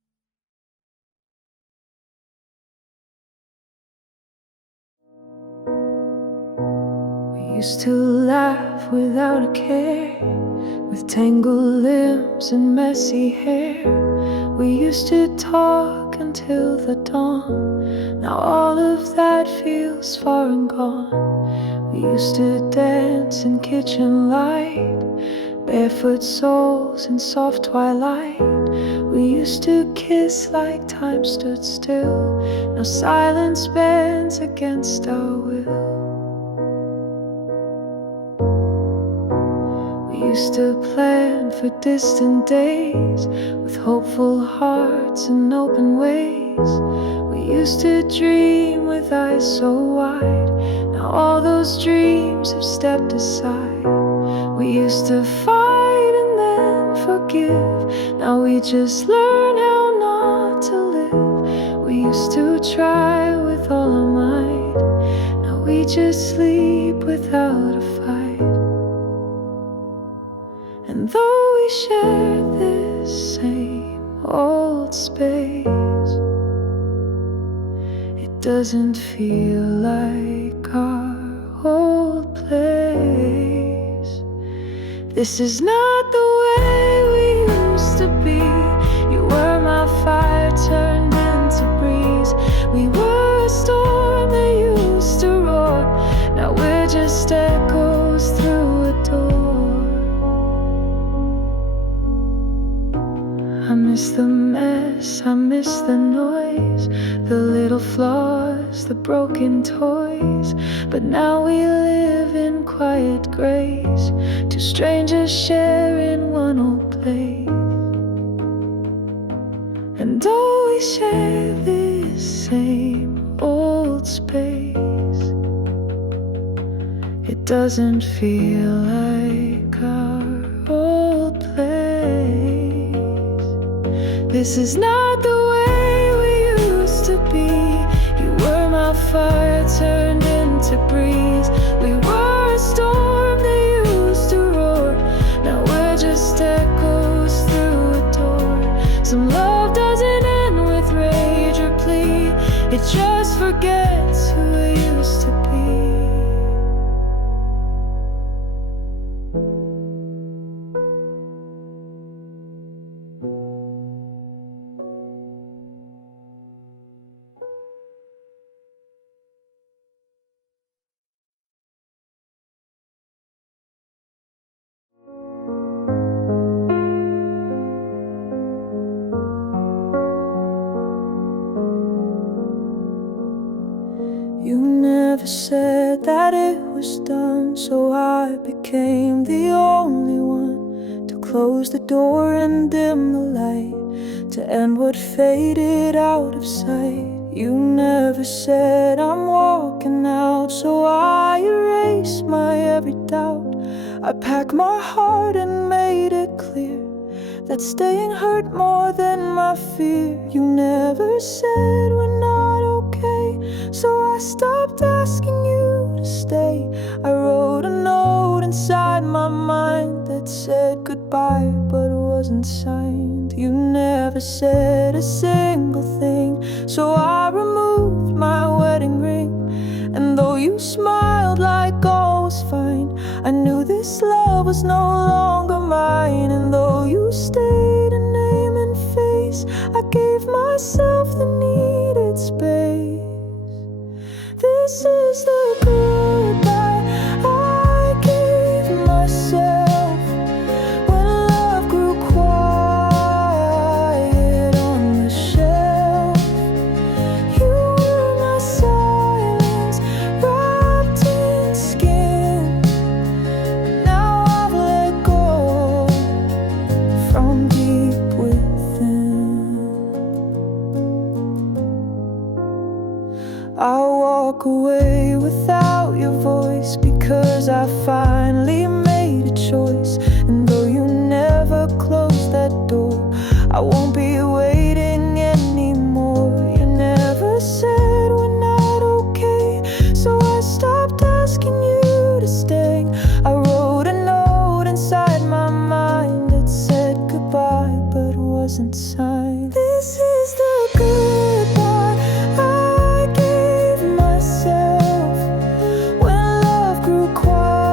used to laugh without a care, with tangled limbs and messy hair. We used to talk until the dawn. Now all of that feels far and gone. We used to dance in kitchen light, barefoot soles in soft twilight. We used to kiss like time stood still. Now silence bends against our will. We used to plan for distant days, with hopeful hearts and open ways. We used to dream with eyes so wide. Now all those dreams have stepped aside. We used to fight and then forgive. Now we just learn how not to live. We used to try with all our might. Now we just sleep without a fight. And though we share this same old space, it doesn't feel like our old place. This is not the way we used to be. You were my fire turned into breeze. We were a storm that used to roar. Now we're just echoes through a door. I miss the mess, I miss the noise, the little flaws, the broken toys. But now we live in quiet grace, two strangers sharing one old place. And though we share this same old space, it doesn't feel like our old place. This is not the way we used to be. You were my fire turned into breeze. We were a storm that used to roar. Now we're just echoes through a door. Some love doesn't end with rage or plea. It just forgets who it used to be. You never said that it was done, so I became the only one to close the door and dim the light, to end what faded out of sight. You never said I'm walking out, so I erased my every doubt. I packed my heart and made it clear that staying hurt more than my fear. You never said we're not okay, so I stopped asking you to stay. I wrote a note inside my mind that said goodbye but wasn't signed. You never said a single thing, so I removed my wedding ring. And though you smiled like all was fine, I knew this love was no longer mine. And though you stayed a name and face, I gave myself the needed space. This is the goodbye I gave myself when love grew quiet on the shelf. You were my silence wrapped in skin, but now I've let go from deep within. I walk away without your voice because I finally made a choice. And though you never closed that door, I won't be waiting anymore. You never said we're not okay, so I stopped asking you to stay. I wrote a note inside my mind that said goodbye but wasn't signed. This is the goodbye I gave myself when love grew quiet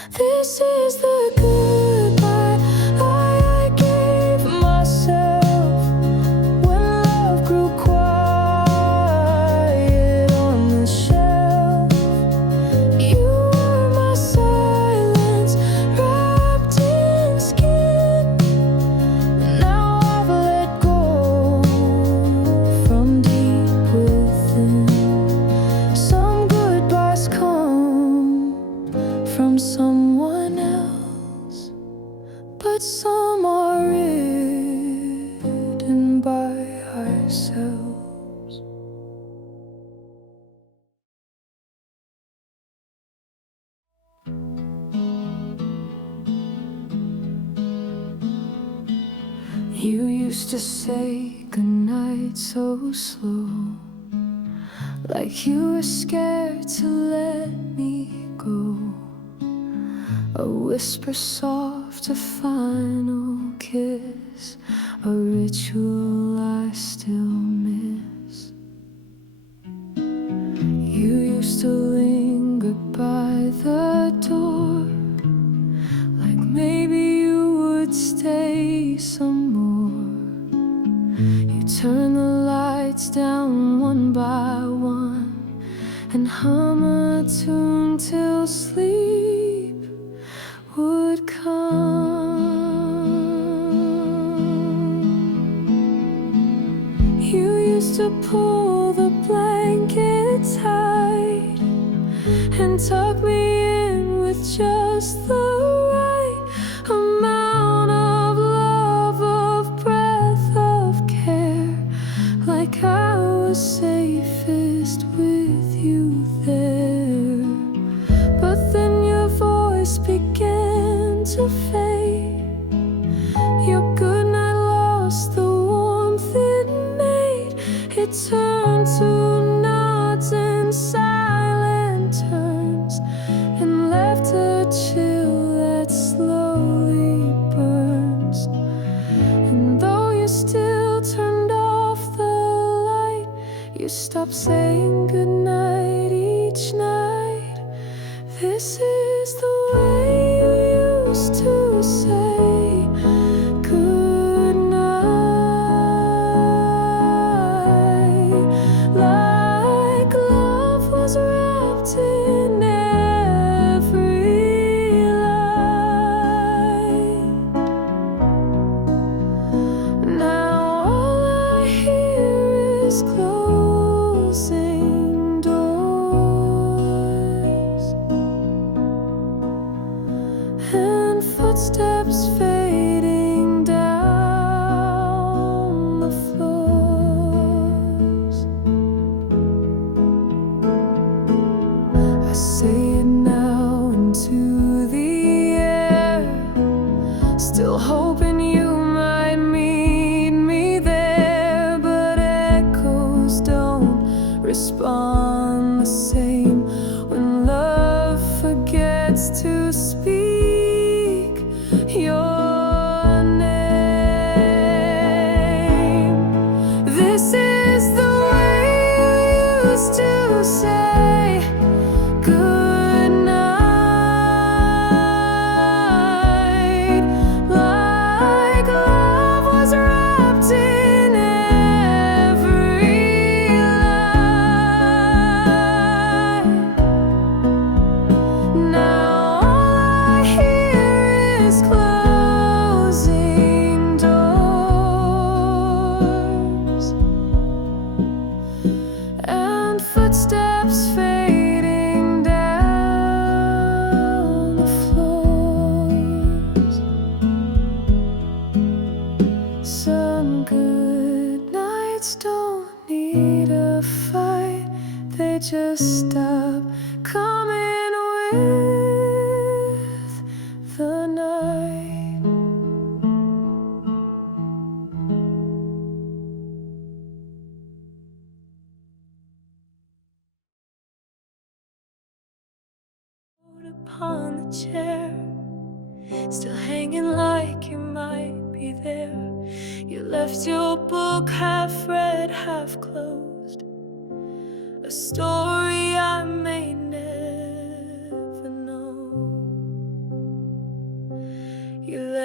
This is the goodbye I gave myself when love grew quiet on the shelf. You were my silence wrapped in skin. Now I've let go from deep within. Some goodbyes come from someone else, but some are written by ourselves. You used to say goodnight so slow, like you were scared to let me go. A whisper soft, a final kiss, a ritual I still miss. You used to linger by the door, like maybe you would stay some more. You turned the lights down one by one and hum a tune till sleep would come. You used to pull the blanket tight and tuck me in with just the right amount of love, of breath, of care, like I was safest with you there. But then your voice began to fade. Your goodnight lost the warmth it made. It turned to nods and silent turns and left a chill that slowly burns. And though you still turned off the light, you stopped saying goodnight each night. This is the way you used to say goodnight, like love was wrapped in every line. Now all I hear is closing doors and footsteps fading down the floors. I say it now into the air, still hoping you might meet me there. But echoes don't respond the same when love forgets to speak your name. This is the way you used to say goodnight, like love was wrapped in every line. Now all I hear is closing doors and footsteps fading down the floors. Some good nights don't need a fight, they just stop coming with the night. Upon the chair, still hanging like you might be there. You left your book half read, half closed, a story I may never know.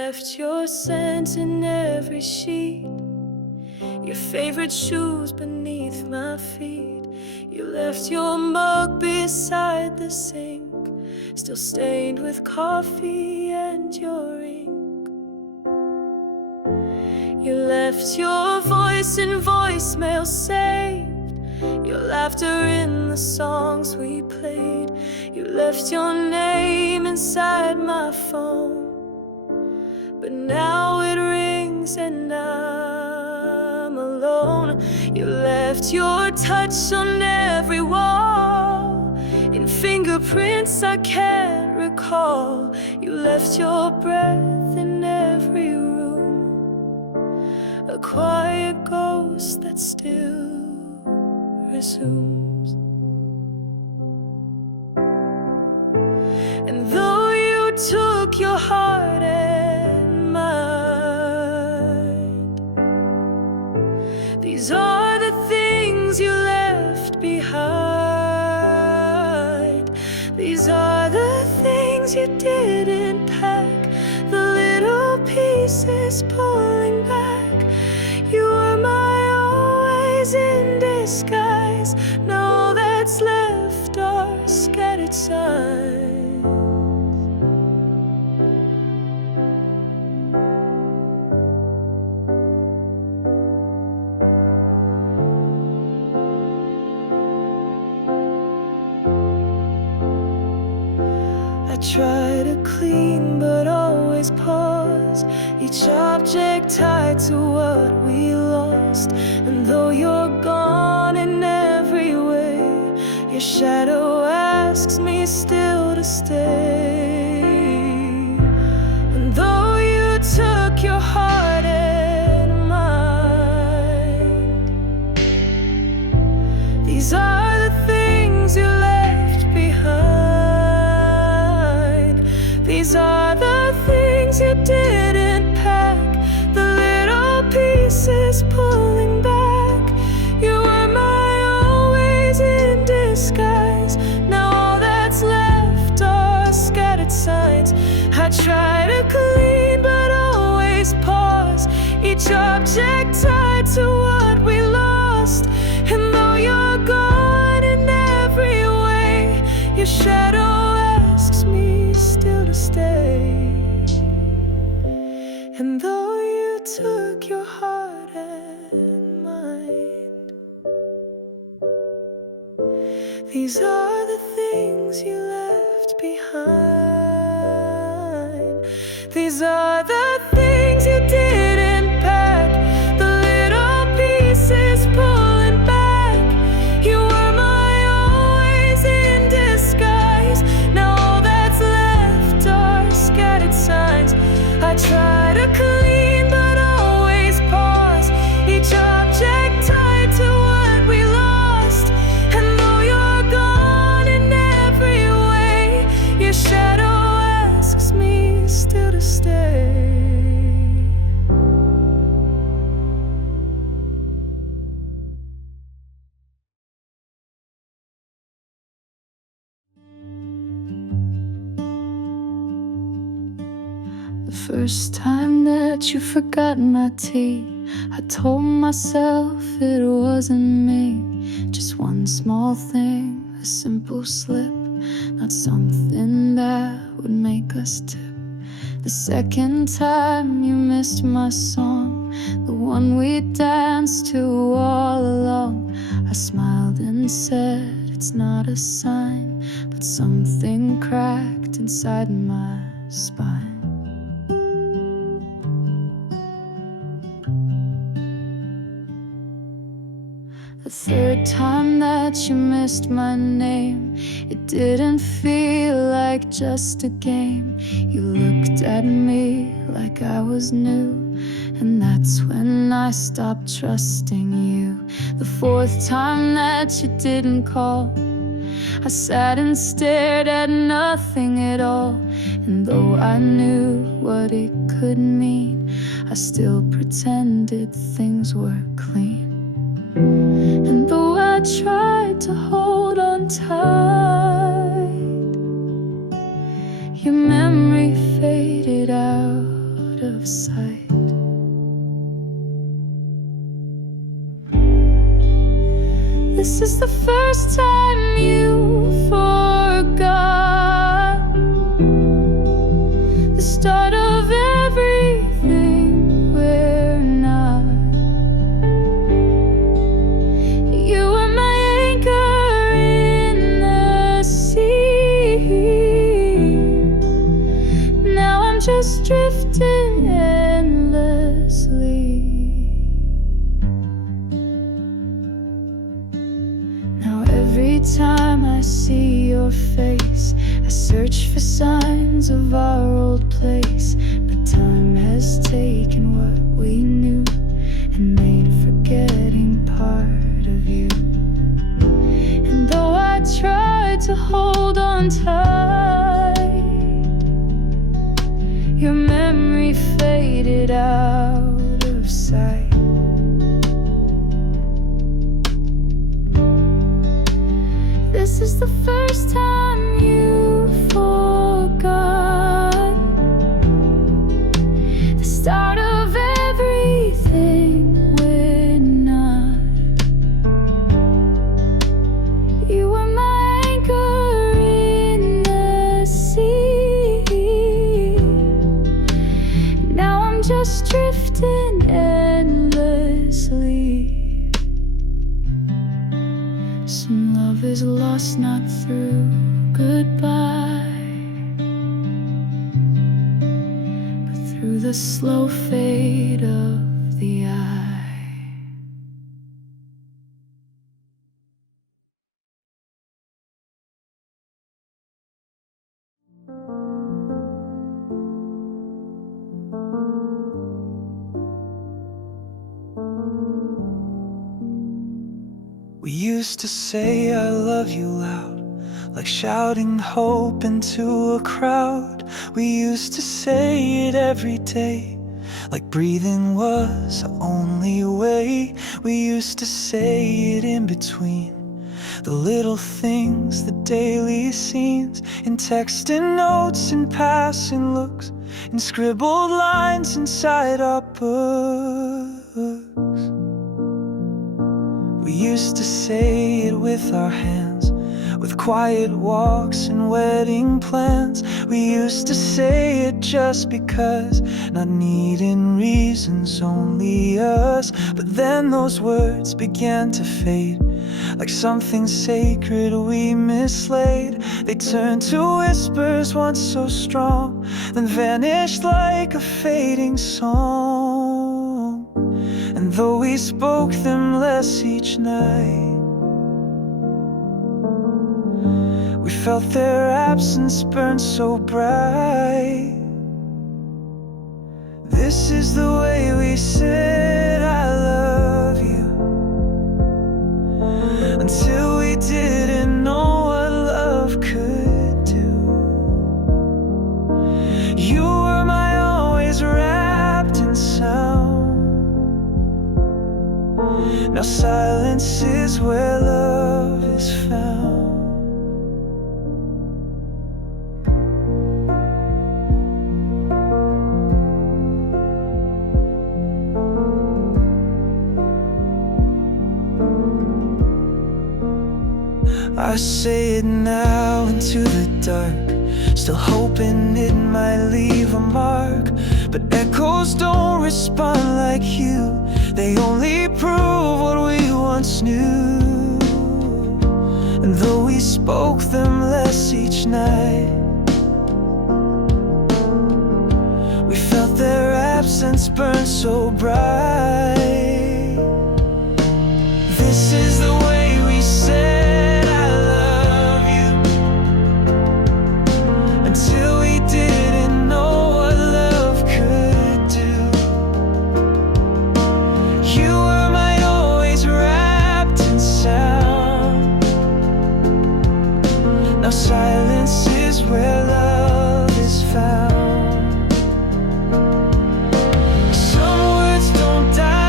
left your scent in every sheet, your favorite shoes beneath my feet. You left your mug beside the sink, still stained with coffee and your ink. You left your voice in voicemail saved, your laughter in the songs we played. You left your name inside my phone, but now it rings and I'm alone. You left your touch on every wall, in fingerprints I can't recall. You left your breath in every room, a quiet ghost that still resumes. And though you took your heart and mind, these are the things you left behind. These are the things you didn't pack, the little pieces pulling back. You were my always in disguise. Now all that's left are scattered signs. I try to clean but always pause, each object tied to what we lost. And though you're gone in every way, your shadow asks me still to stay. And though you took your heart and mind, these are the things you left behind. These are the things you didn't pack, the little pieces pulling back. You were my always in disguise. Now all that's left are scattered signs. I try to clean but always pause, each object tied to what we lost. And though you're gone in every way, your shadow asks me still to stay. And though you took your heart and mind, these are the things you left behind. These are the things you didn't pack, the little pieces pulling back. You were my always in disguise. Now all that's left are scattered signs. I try to clean but always pause, each object tied to what we lost. And though you're gone in every way, your shadow asks me still to stay. The first time that you forgot my tea, I told myself it wasn't me. Just one small thing, a simple slip, not something that would make us tip. The second time you missed my song, the one we danced to all along, I smiled and said it's not a sign, but something cracked inside my spine. The third time that you missed my name, it didn't feel like just a game. You looked at me like I was new, and that's when I stopped trusting you. The fourth time that you didn't call, I sat and stared at nothing at all. And though I knew what it could mean, I still pretended things were clean. And though I tried to hold on tight, your memory faded out of sight. This is the first time you forgot the start of everything we're not. You were my anchor in the sea. Now I'm just drifting endlessly. Now every time I see your face, I search for signs of our old place. But time has taken what we knew and made forgetting part of you. And though I tried to hold on tight, your memory faded out of sight. This is the first time you forgot the start of everything we're not. You were my anchor in the sea. Now I'm just drifting endlessly. Some love is lost not through goodbye, but through the slow fade of the eye. We used to say I love you loud, like shouting hope into a crowd. We used to say it every day, like breathing was the only way. We used to say it in between the little things, the daily scenes, in text and notes and passing looks, in scribbled lines inside our books. We used to say it with our hands, with quiet walks and wedding plans. We used to say it just because, not needing reasons, only us. But then those words began to fade, like something sacred we mislaid. They turned to whispers once so strong, then vanished like a fading song. And though we spoke them less each night, we felt their absence burn so bright. This is the way we said I love you, until we didn't know what love could do. You were my always wrapped in sound. Now silence is where love is found. I say it now into the dark, still hoping it might leave a mark. But echoes don't respond like you, they only prove what we once knew. And though we spoke them less each night, we felt their absence burn so bright. This is the way we said I love you, until we didn't know what love could do. You were my always wrapped in sound. Now silence is where love is found. Some words don't die.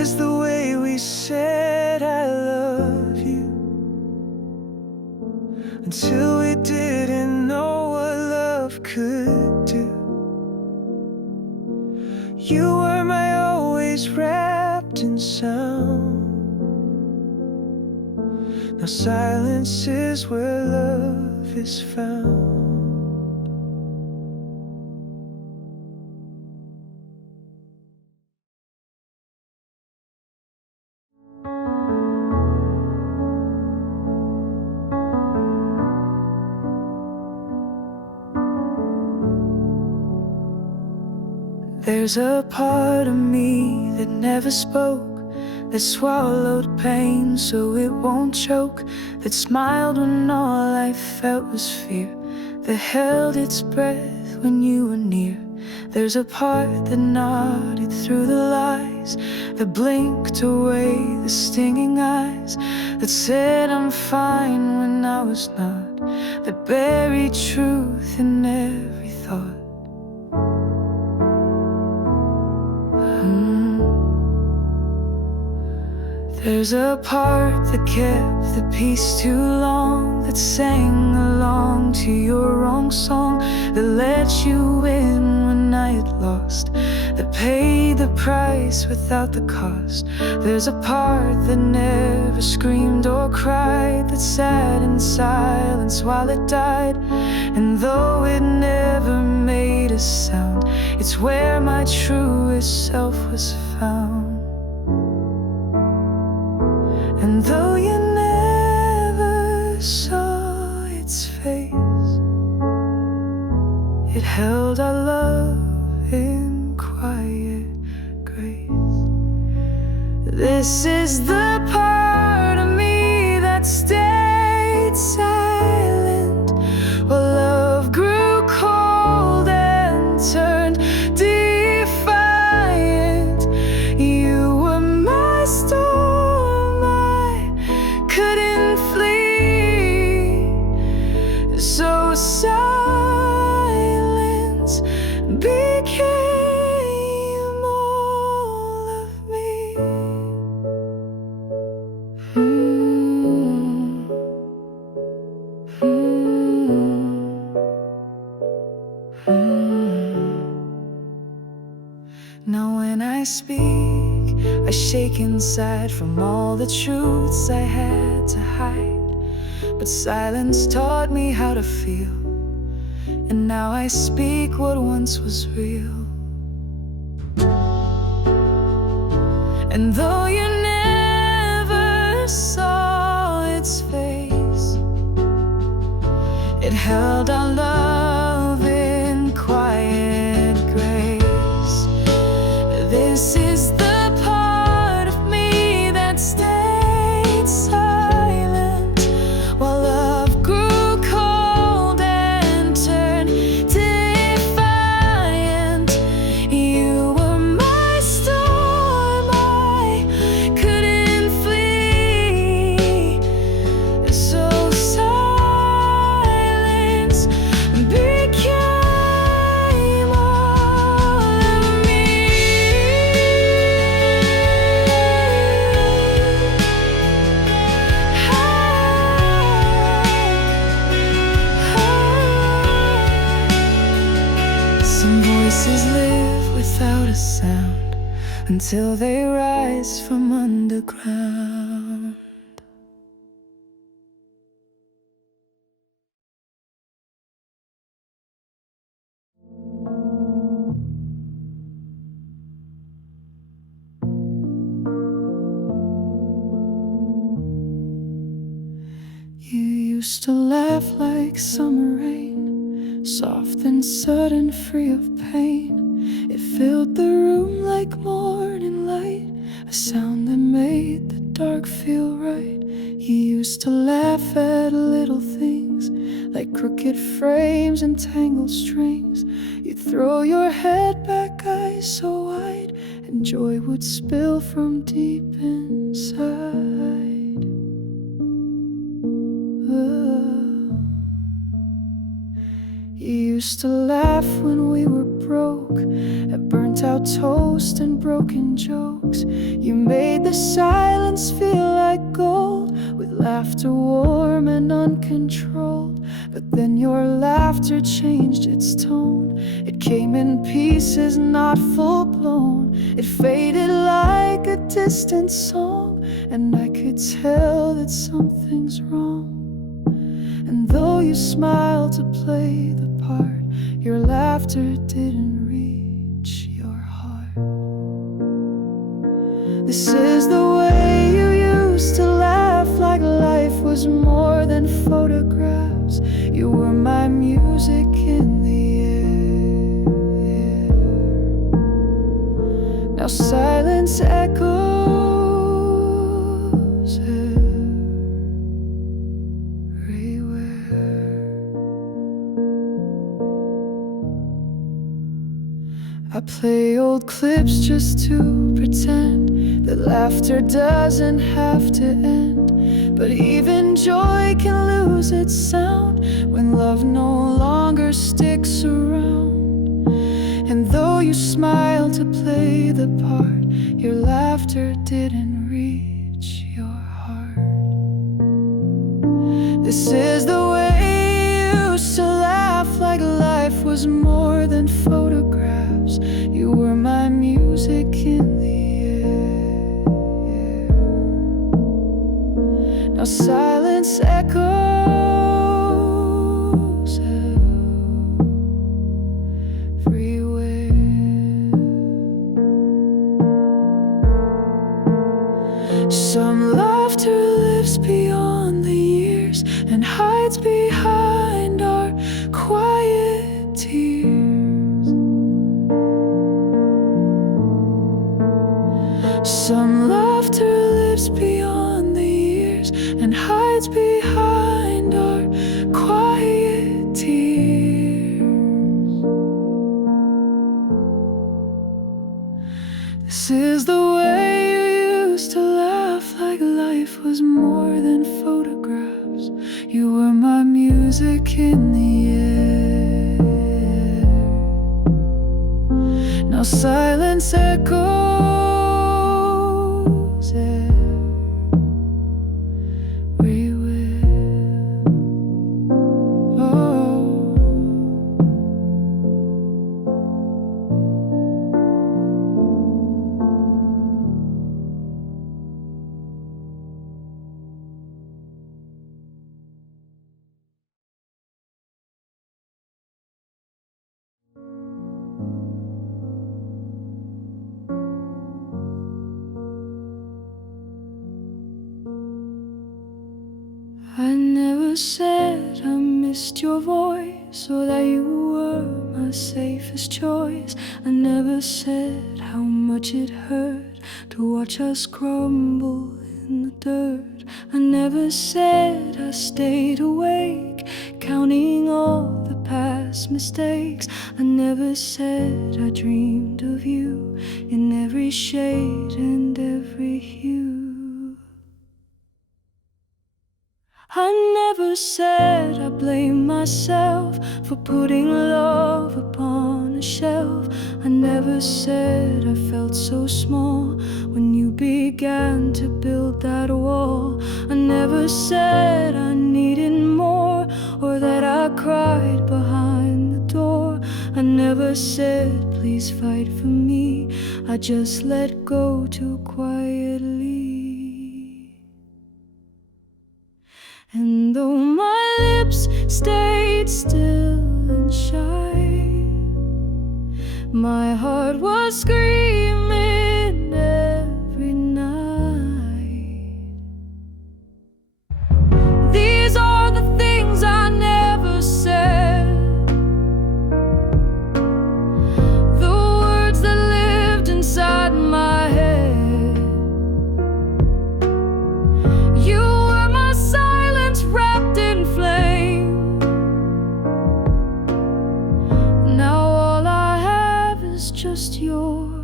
is the way we said I love you, until we didn't know what love could do. You were my always wrapped in sound. Now silence is where love is found. There's a part of me that never spoke, that swallowed pain so it won't choke, that smiled when all I felt was fear, that held its breath when you were near. There's a part that nodded through the lies, that blinked away the stinging eyes, that said I'm fine when I was not, that buried truth in every thought. There's a part that kept the peace too long, that sang along to your wrong song, that let you win when I had lost, that paid the price without the cost. There's a part that never screamed or cried, that sat in silence while it died, and though it never made a sound, it's where my truest self was found. And though you never saw its face, it held our love in quiet grace. This is the part of me that stayed silent while love grew cold and turned defiant. You were my storm, so silence became all of me. Now when I speak, I shake inside from all the truths I had to hide. But silence taught me how to feel, and now I speak what once was real. And though you never saw its face, it held our love in quiet grace. This is the part of me that stayed silent while love grew cold and turned defiant. You were my storm, I couldn't flee, so silence became all of me. Some voices live without a sound until they rise from underground. You used to laugh like summer rain, soft and sudden, free of pain. It filled the room like morning light, a sound that made the dark feel right. You used to laugh at little things, like crooked frames and tangled strings. You'd throw your head back, eyes so wide, and joy would spill from deep inside. You used to laugh when we were broke, at burnt burnt out toast and broken jokes. You made the silence feel like gold, with laughter warm and uncontrolled. But then your laughter changed its tone. It came in pieces, not full-blown. It faded like a distant song, and I could tell that something's wrong. And though you smiled to play the part, your laughter didn't reach your heart. This is the way you used to laugh, like life was more than photographs. You were my music in the air. Now silence echoes everywhere. I play old clips just to pretend that laughter doesn't have to end. But even joy can lose its sound when love no longer sticks around. And though you smile to play the part, your laughter didn't reach your heart. This is the way you used to laugh, like life was more than photographs. You were my music in the air. Now silence echoes everywhere. Some laughter lives beyond the years and hides behind our quiet tears. Some laughter lives beyond the years and hides behind our quiet tears. This is the way you used to laugh, like life was more than photographs. You were my music in the air. Now silence echoes everywhere. Oh. I never said I missed your voice or that you were my safest choice. I never said how much it hurt to watch us crumble in the dirt. I never said I stayed awake, counting all the past mistakes. I never said I dreamed of you in every shade and every hue. I never said I blame myself for putting love upon a shelf. I never said I felt so small when you began to build that wall. I never said I needed more or that I cried behind the door. I never said please fight for me. I just let go too quietly. And though my lips stayed still and shy, my heart was screaming every night. These are the things I never said, the words that lived inside my head. You were my silence wrapped in flame. Now all I have is just your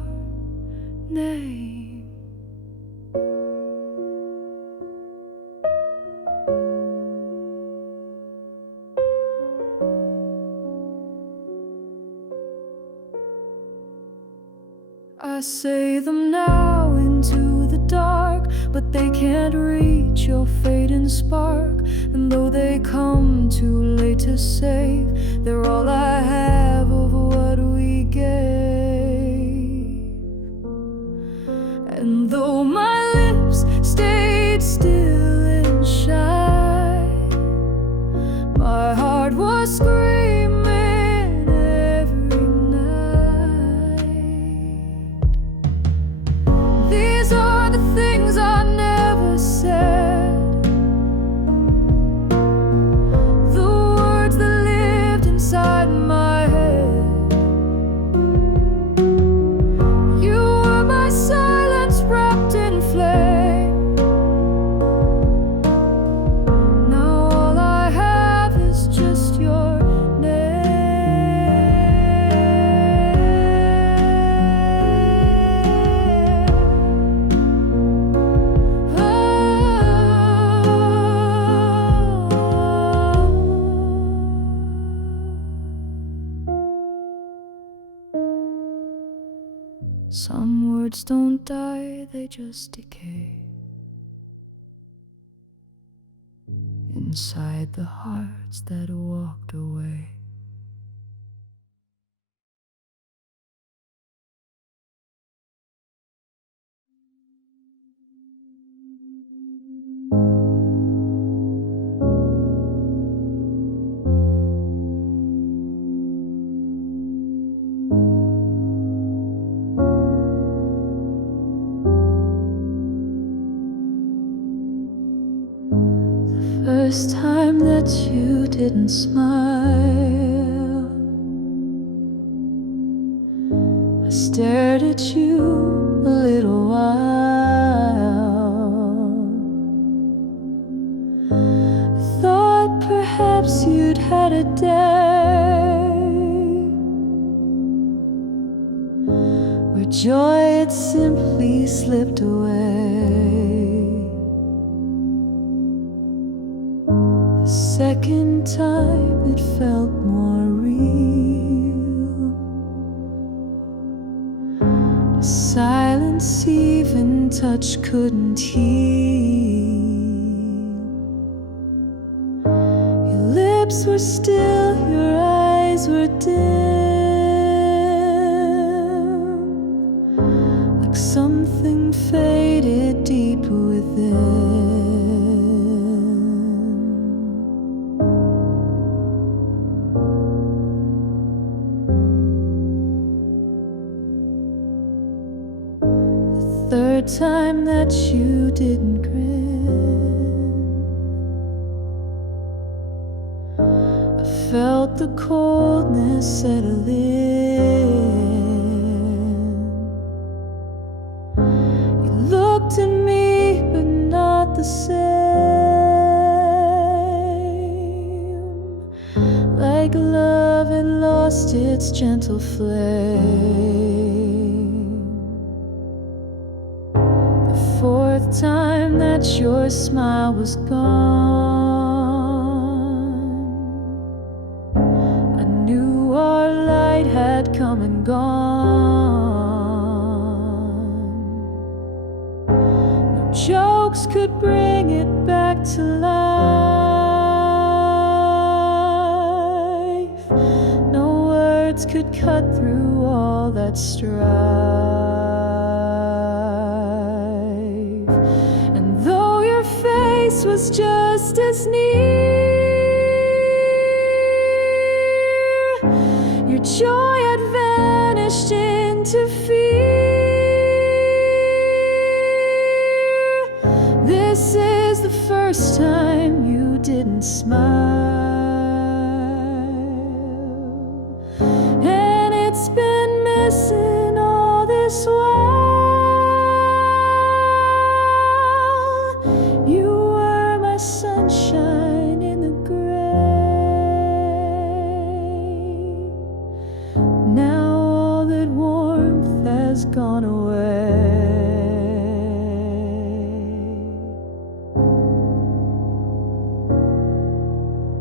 I say them now into the dark, but they can't reach your fading spark. And though they come too late to save, they're all I have of what we gave. And though my lips stayed still and shy, my heart was screaming every night. These are the things I never said, the words that lived inside my head. You were my silence wrapped in flame. Now all I have is just your Some words don't die, they just decay inside the hearts that walked away. First time that you didn't smile, I stared at you a little while. I thought perhaps you'd had a day where joy had simply slipped away. Second time it felt more real. A silence even touch couldn't heal. Your lips were still, your eyes were dim, like something faded deep within. Third time that you didn't grin, I felt the coldness settle in. You looked at me, but not the same, like love had lost its gentle flame. Fourth time that your smile was gone, I knew our light had come and gone. No jokes could bring it back to life. No words could cut through all that strife. Was just as near, your joy had vanished into fear. This is the first time you didn't smile, and it's been missing all this while. Sunshine in the gray. Now all that warmth has gone away.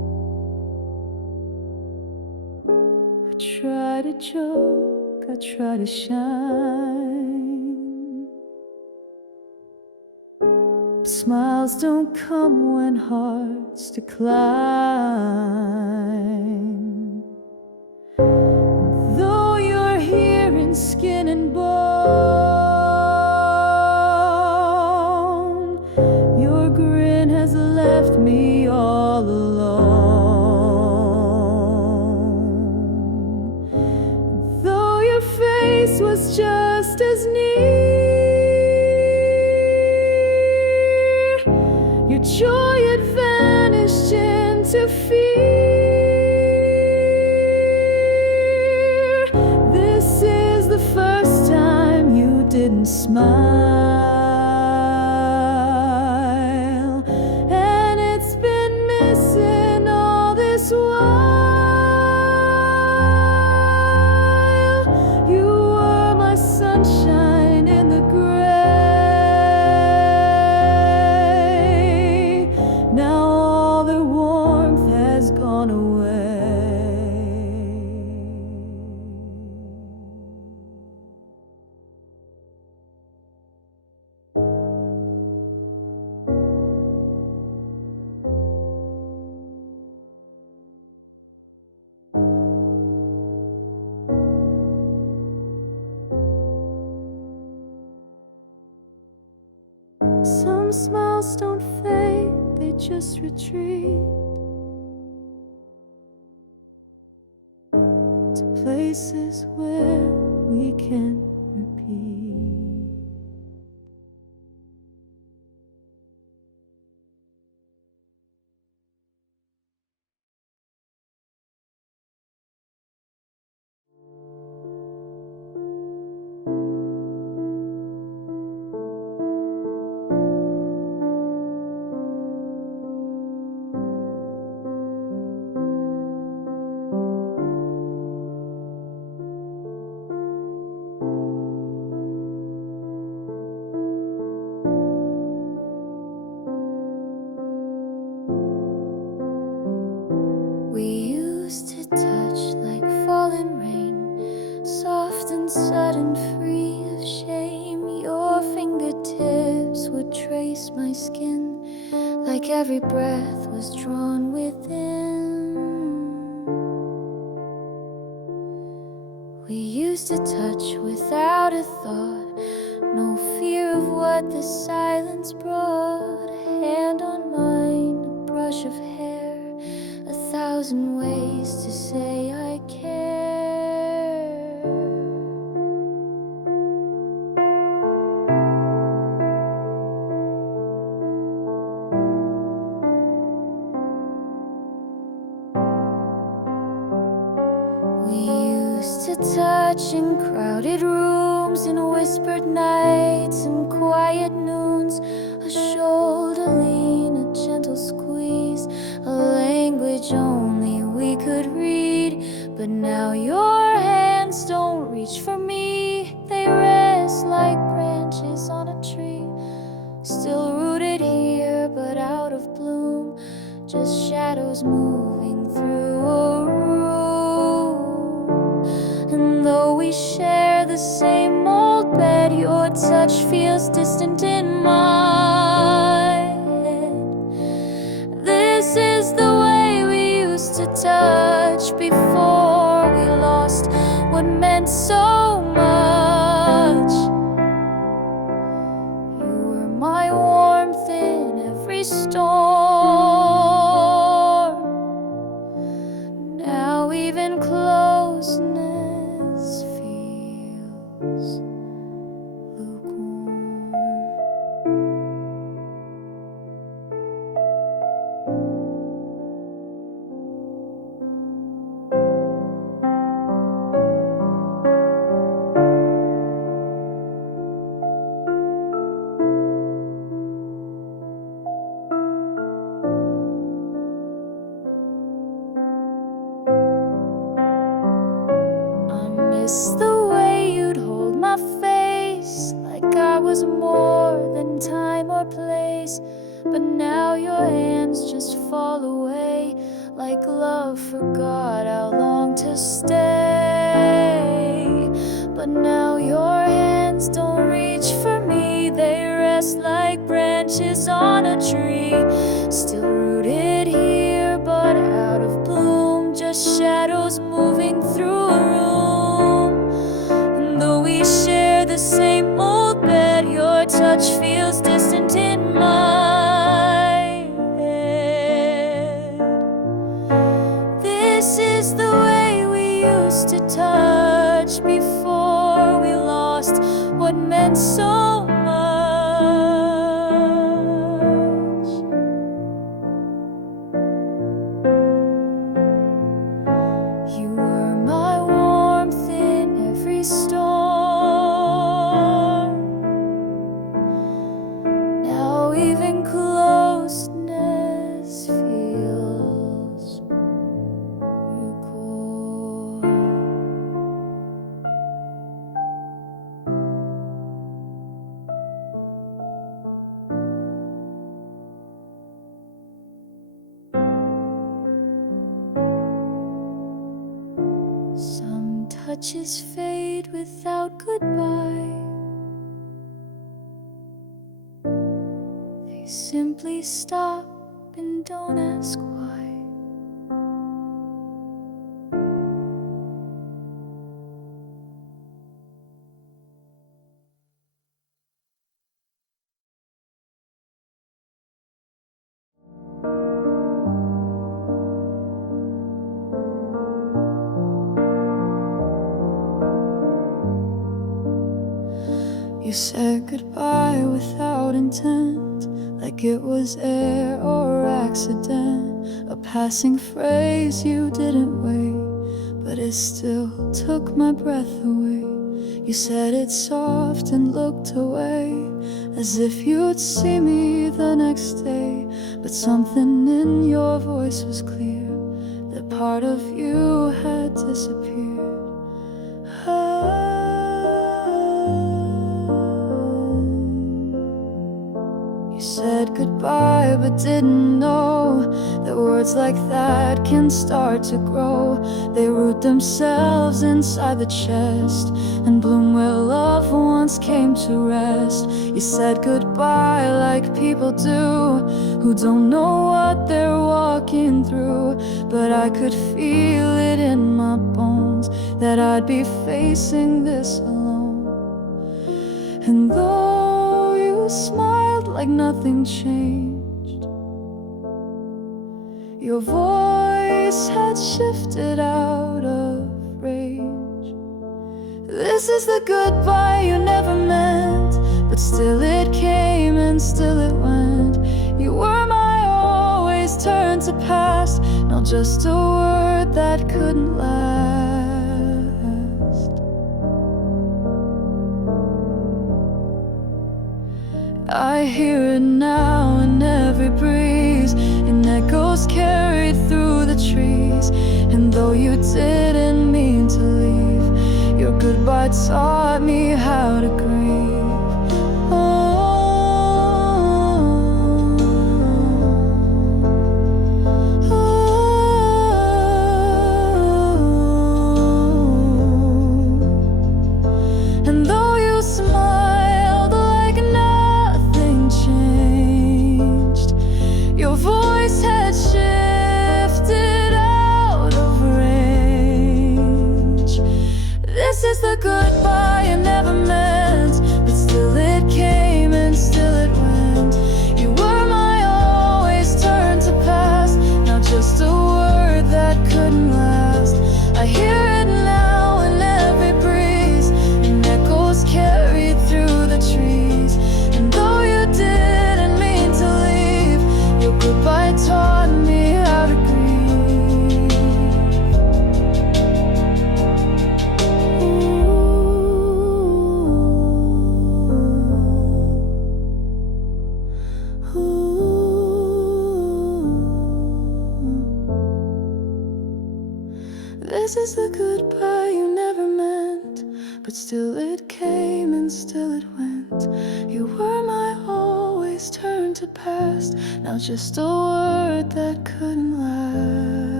try to joke, I try to shine. Smiles don't come when hearts decline. Though you're here in skin and bone, your grin has left me all alone. Though your face was just as near, your joy had vanished into fear. This is the first time you didn't smile, and it's been missing all this while. You were my sunshine in the gray. Now all their warmth has gone away. Some smiles don't fade, they just retreat to places where we can't repeat. We used to touch like falling rain, soft and sudden, free of shame. Your fingertips would trace my skin, like every breath was drawn within. We used to touch without a thought, no fear of what the silence brought. A hand on mine, a brush of hair, 1,000 ways to say I care. We used to touch in crowded rooms, in whispered nights and quiet noons. A shoulder lean, a gentle squeeze, a language only we could read. But now your hands don't reach for me, they rest like branches on a tree. Still rooted here, but out of bloom, just shadows moving through a room. And though we share the same old bed, your touch feels distant in my head. This is the way we used to touch before we lost what meant so much. You were my warmth in every storm. Now even closeness feels lukewarm. Miss the way you'd hold my face, like I was more than time or place. But now your hands just fall away, like love forgot how long to stay. But now your hands don't reach for me, they rest like branches on a tree. Still rooted here, but out of bloom, just shadows moving through a room. And though we share the same old bed, your touch feels distant in my head. This is the way we used to touch before we lost what meant so much. You were my warmth in every storm. Now even closeness feels lukewarm. Some touches fade without goodbye. They simply stop and don't ask why. You said goodbye without intent, like it was air or accident, a passing phrase you didn't weigh, but it still took my breath away. You said it soft and looked away, as if you'd see me the next day. But something in your voice was clear, that part of you had disappeared. You said goodbye but didn't know that words like that can start to grow. They root themselves inside the chest and bloom where love once came to rest. You said goodbye like people do, who don't know what they're walking through. But I could feel it in my bones that I'd be facing this alone. And though you smiled like nothing changed, your voice had shifted out of range. This is the goodbye you never meant, but still it came and still it went. You were my always turned to past, not just a word that couldn't last. I hear it now in every breeze, in echoes carried through the trees. And though you didn't mean to leave, your goodbye taught me how to grieve. And though you smiled like nothing changed, your voice had shifted out of range. This is the goodbye you never meant, but still it came and still it went. You were my always turned to past, not just a word that couldn't last. I hear it now in every breeze, in echoes carried through the trees. And though you didn't mean to leave, your goodbye taught me how to grieve. This is the goodbye you never meant, but still it came and still it went. You were my always turned to past, now just a word that couldn't last.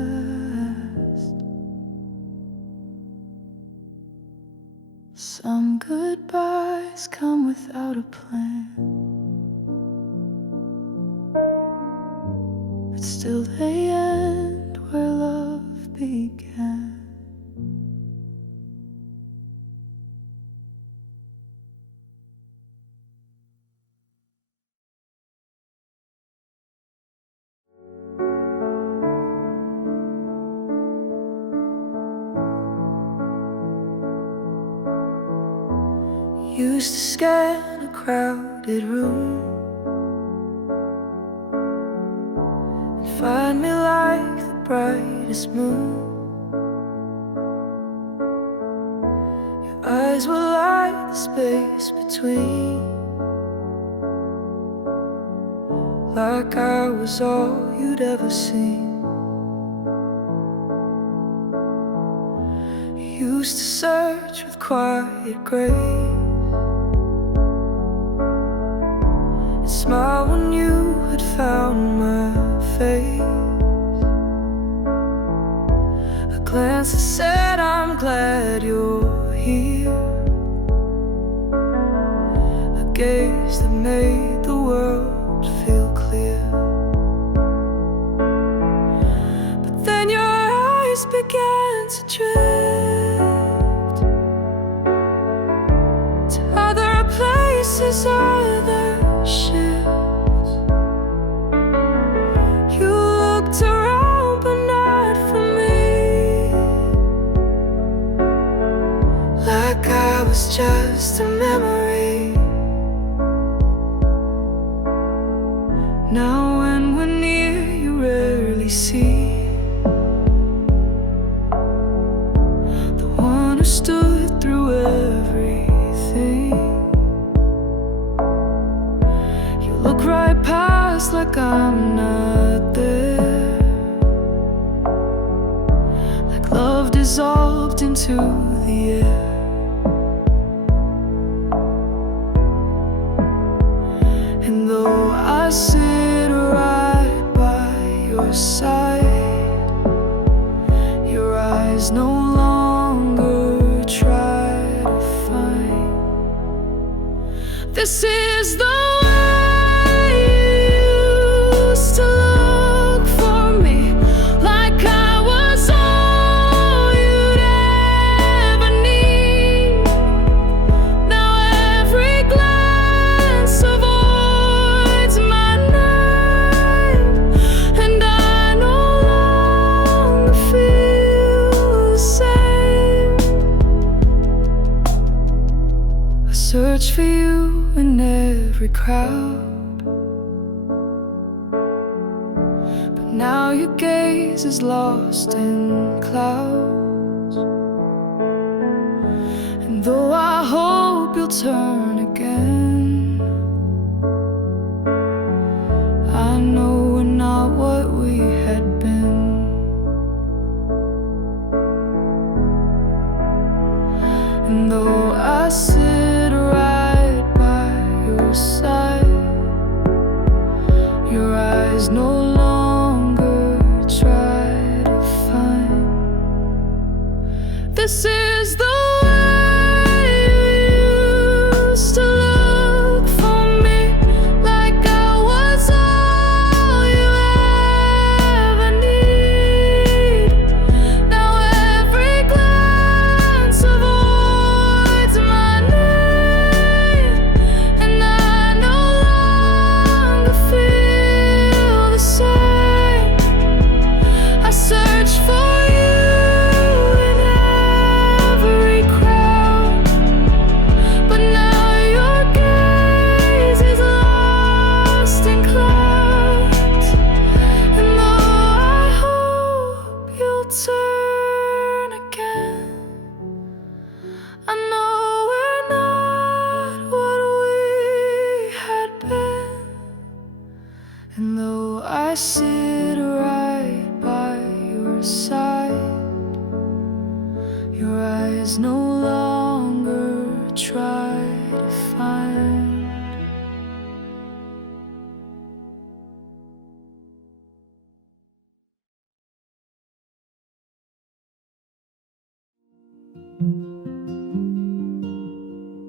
goodbyes come without a plan, but still they end where love began. Used to scan a crowded room and find me like the brightest moon. Your eyes were like the space between, like I was all you'd ever seen. You used to search with quiet grace, smile when you had found my face, a glance that said I'm glad you're here, a gaze that made the world feel clear. But then your eyes began to drift to other places, other shifts. You looked around but not for me, like I was just a memory. Now when we're near, you rarely see the one who stood through everything. Look right past like I'm not there, like love dissolved into the air. And though I sit right by your side, your eyes no longer try to find. This is the search for you in every crowd, but now your gaze is lost in clouds. And though I hope you'll turn again, I know we're not what we had been. And though I sit right by your side, your eyes no longer try to find. This is the way you used to look for me, like I was all you ever need. Now every glance avoids my name, and I no longer feel the same. I search for you in every crowd, but now your gaze is lost in clouds. And though I hope you'll turn again, I know we're not what we had been. And though I sit right by your side, your eyes no longer try to find.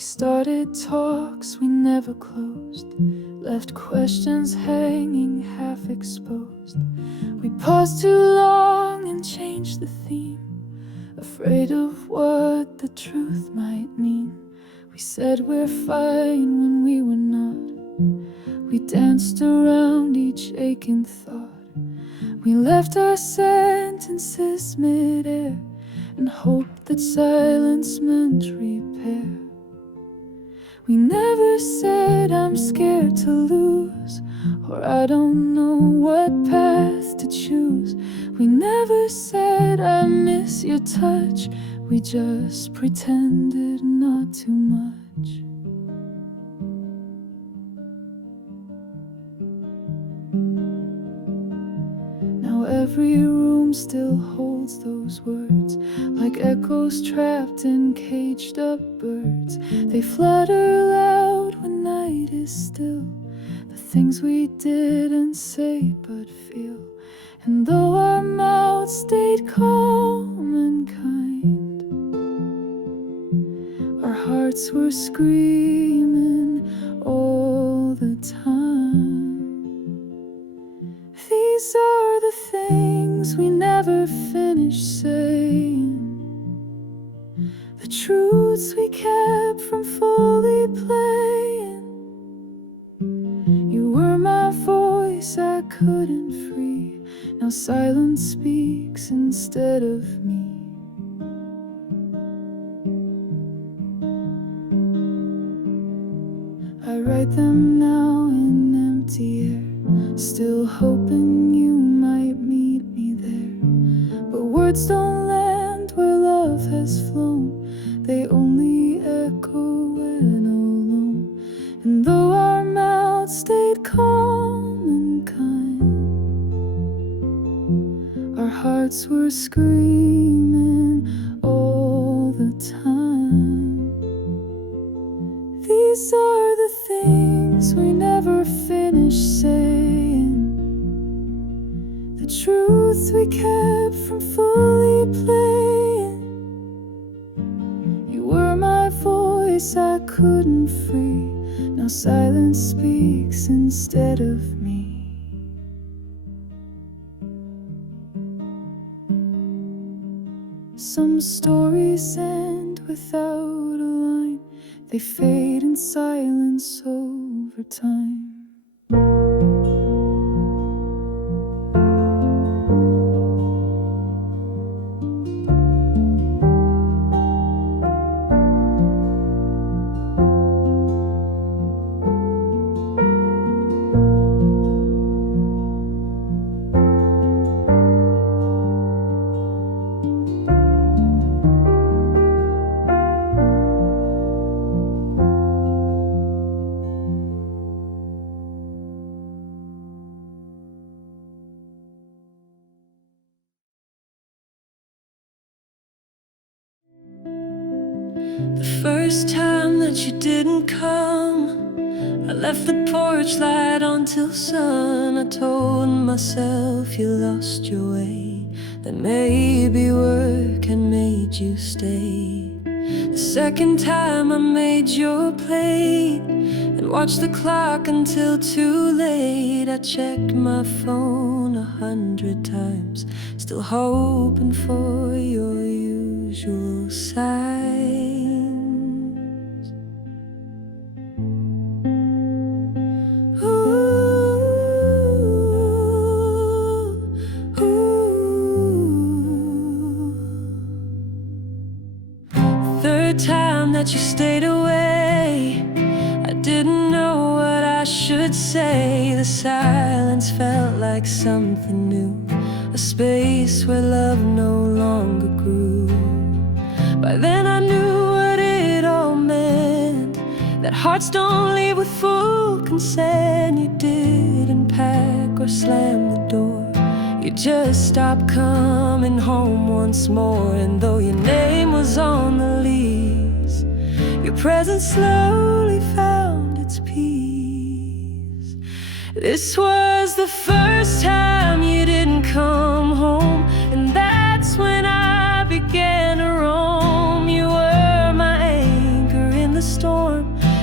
started talks we never closed, left questions hanging half exposed. We paused too long and changed the theme, afraid of what the truth might mean. We said we're fine when we were not. We danced around each aching thought. We left our sentences mid-air and hoped that silence meant repair. We never said I'm scared to lose, or I don't know what path to choose. We never said I miss your touch, we just pretended not too much. Now every room still holds those words, like echoes trapped in caged up birds. They flutter loud when night is still, the things we didn't say but feel. And though our mouths stayed calm and kind, our hearts were screaming all the time. These are the things we never finished saying, the truths we kept from fully playing. You were my voice I couldn't free, now silence speaks instead of me. I write them now in empty air, still hoping you might meet me there. But words don't land where love has flown, they only echo when alone. And though our mouths stayed calm and kind, our hearts were screaming all the time. These are the things we never finished saying, the truth we kept from fully playing. You were my voice I couldn't free, now silence speaks instead of me. Some stories end without a line, they fade in silence over time. The first time that you didn't come, I left the porch light on till sun. I told myself you lost your way, that maybe work had made you stay. The second time I made your plate and watched the clock until too late. I checked my phone 100 times, still hoping for your usual signs. Third time that you stayed away, I didn't know what I should say. The silence felt like something new, a space where love no longer grew. By then I knew what it all meant, that hearts don't leave with full consent. You didn't pack or slam the door, you just stopped coming home once more. And though your name was on the leaves, your presence slowly found its peace. This was the first time you didn't come home, and that's when I began to roam. You were my anchor in the storm,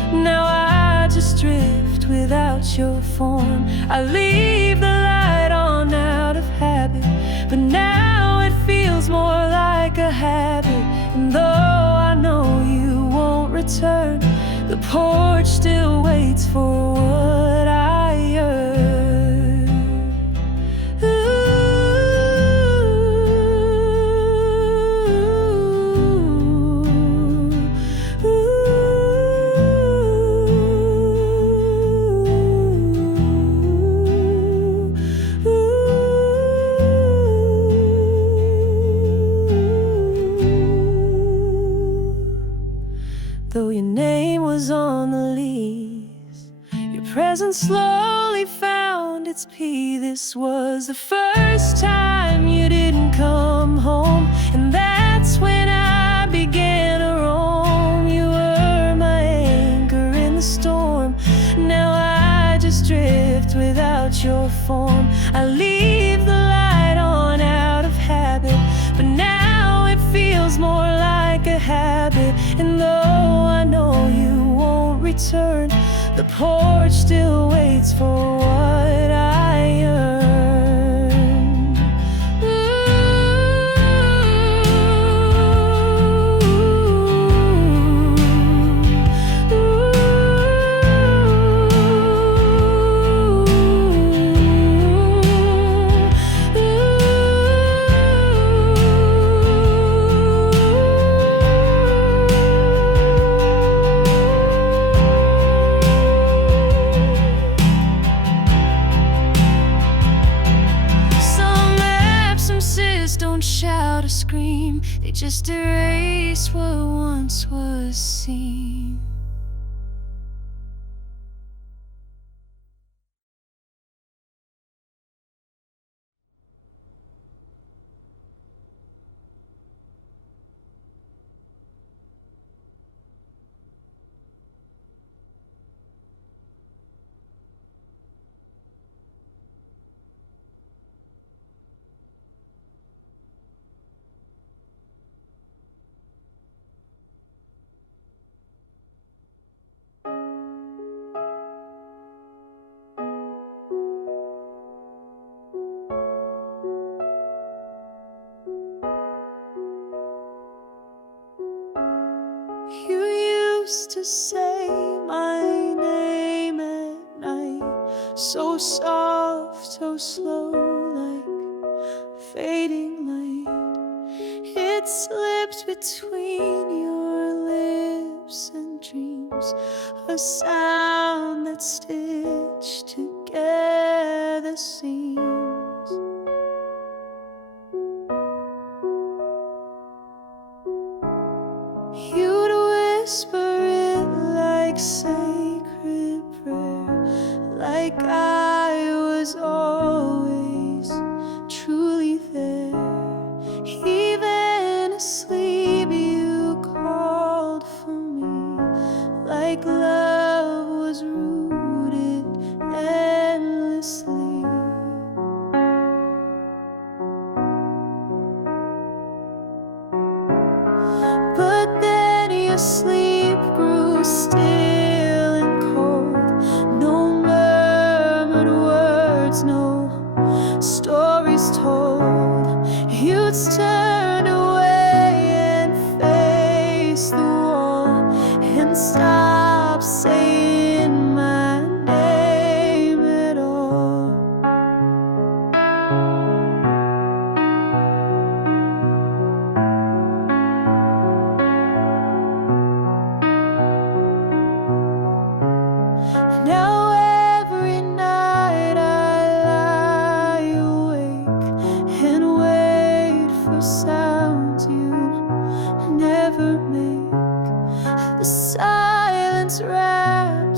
Now I just drift without your form. I leave the light on out of habit, but now it feels more like a habit. And though I know you won't return, the porch still waits for what I yearn. Though your name was on the leaves, your presence slowly found its peace. This was the first time you didn't come home, and that's when I began to roam. You were my anchor in the storm. Now I just drift without your form. I leave the light on out of habit, but now it feels more like a habit. And though I know you won't return, the porch still waits for what I yearn. Don't shout or scream, they just erase what once was seen. You used to say my name at night, so soft, so slow, like fading light. It slipped between your lips and dreams, a sound that stitched together seems. You'd whisper it like sacred prayer, like I was always truly there. Even asleep you called for me, like love was rooted endlessly. But then your sleep grew still and cold. No murmured words, no stories told. You'd turn away and face the wall, and stop saying my name at all. Now every night I lie awake and wait for sounds you never make. The silence wraps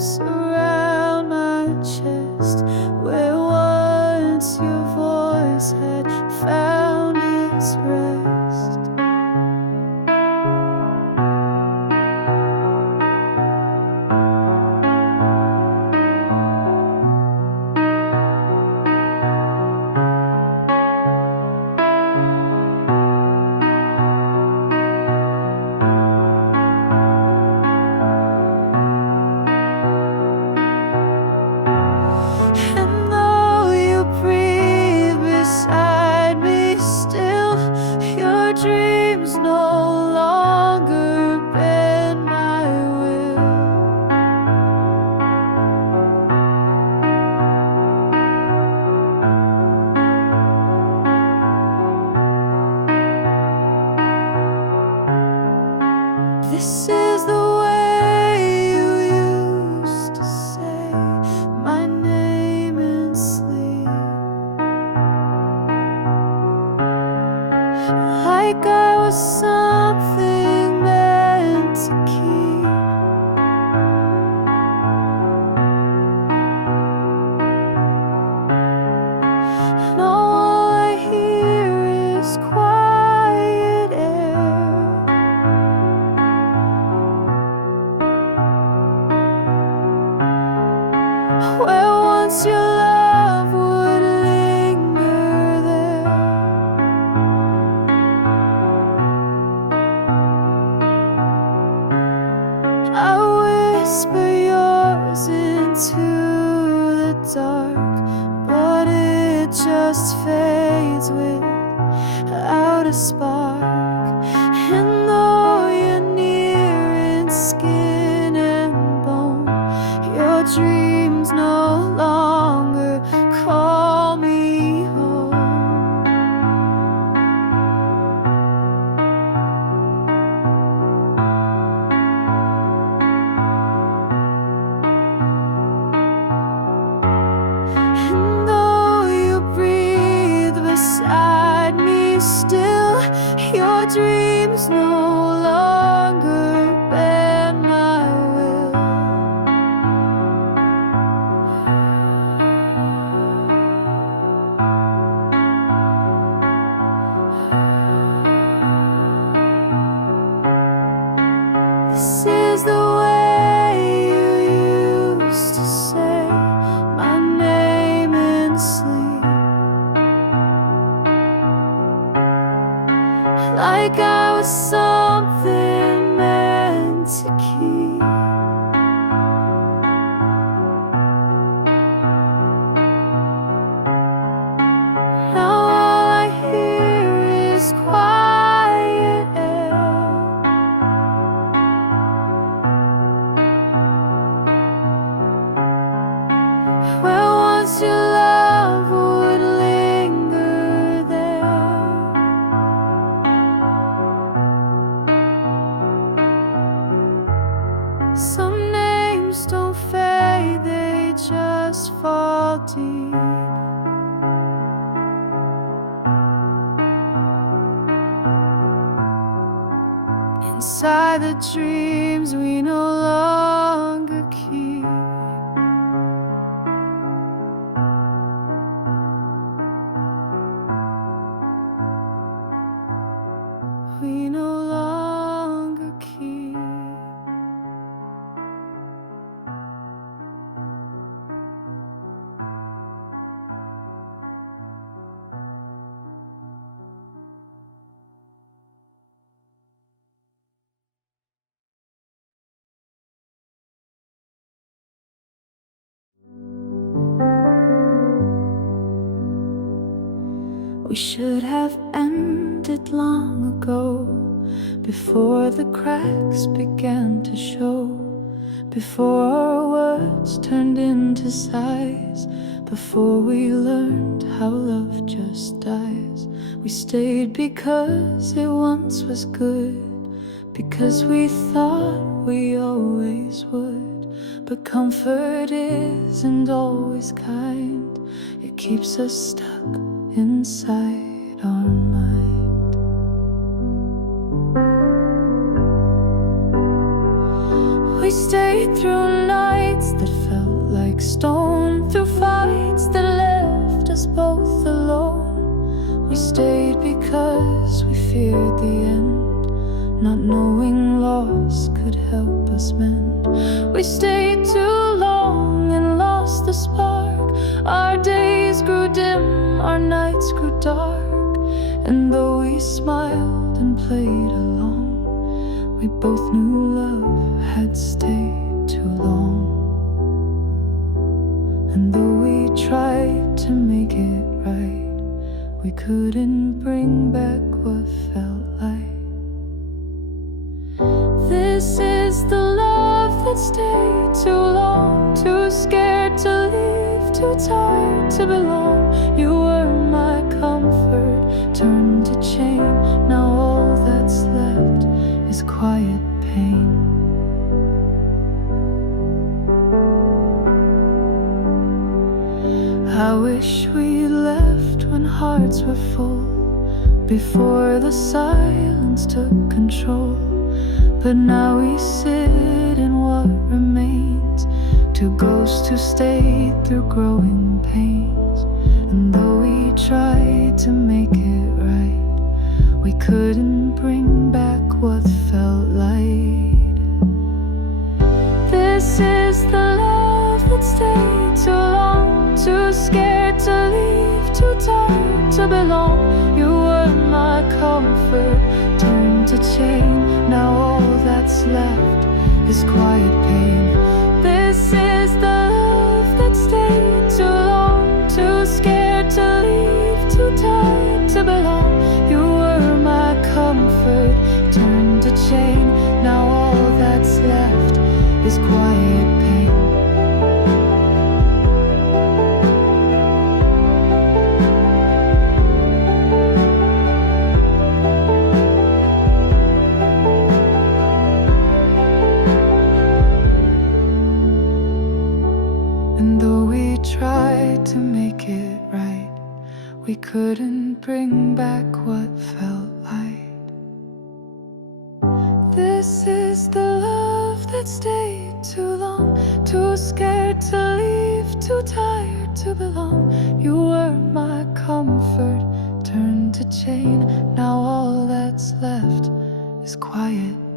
once your love would linger there. I whisper yours into the dark, but it just fades without a spark. And though you're near in skin and bone, your dreams no longer call me home. And though you breathe beside me still, your dreams no longer bend my will. This is the way you used to say my name in sleep, like I was something meant to keep. Now all I hear is quiet air, where once your love would linger there. Some names don't fade, they just fall deep. Inside the dreams we no longer keep. We no longer keep. We should have ended long ago, before the cracks began to show, before our words turned into sighs, before we learned how love just dies. We stayed because it once was good, because we thought we always would. But comfort isn't always kind, it keeps us stuck inside our mind. We stayed through nights that felt like stone, through fights that left us both alone. We stayed because we feared the end, not knowing loss could help us mend. We stayed too long and lost the spark. Our days grew dim, our nights grew dark, and though we smiled and played along, we both knew love had stayed too long. And though we tried to make it right, we couldn't bring back what felt like. This is the love that stayed too long, too scared to leave, too tired to belong. You were my comfort, turned to chain. Now all that's left is quiet pain. I wish we left when hearts were full, before the silence took control. But now we sit in what remains, two ghosts who stayed through growing pains. And though we tried to make it right, we couldn't bring back what felt light. This is the love that stayed too long, too scared to leave, too tired to belong. You were my comfort, turned to chain. Now all that's left is quiet pain. This is the love that stayed too long, too scared to leave, too tired to belong. You were my comfort, turned to chain. Now all that's left is quiet pain. And though we tried to make it right, we couldn't bring back what felt light. This is the love that stayed too long, too scared to leave, too tired to belong. You were my comfort, turned to chain. Now all that's left is quiet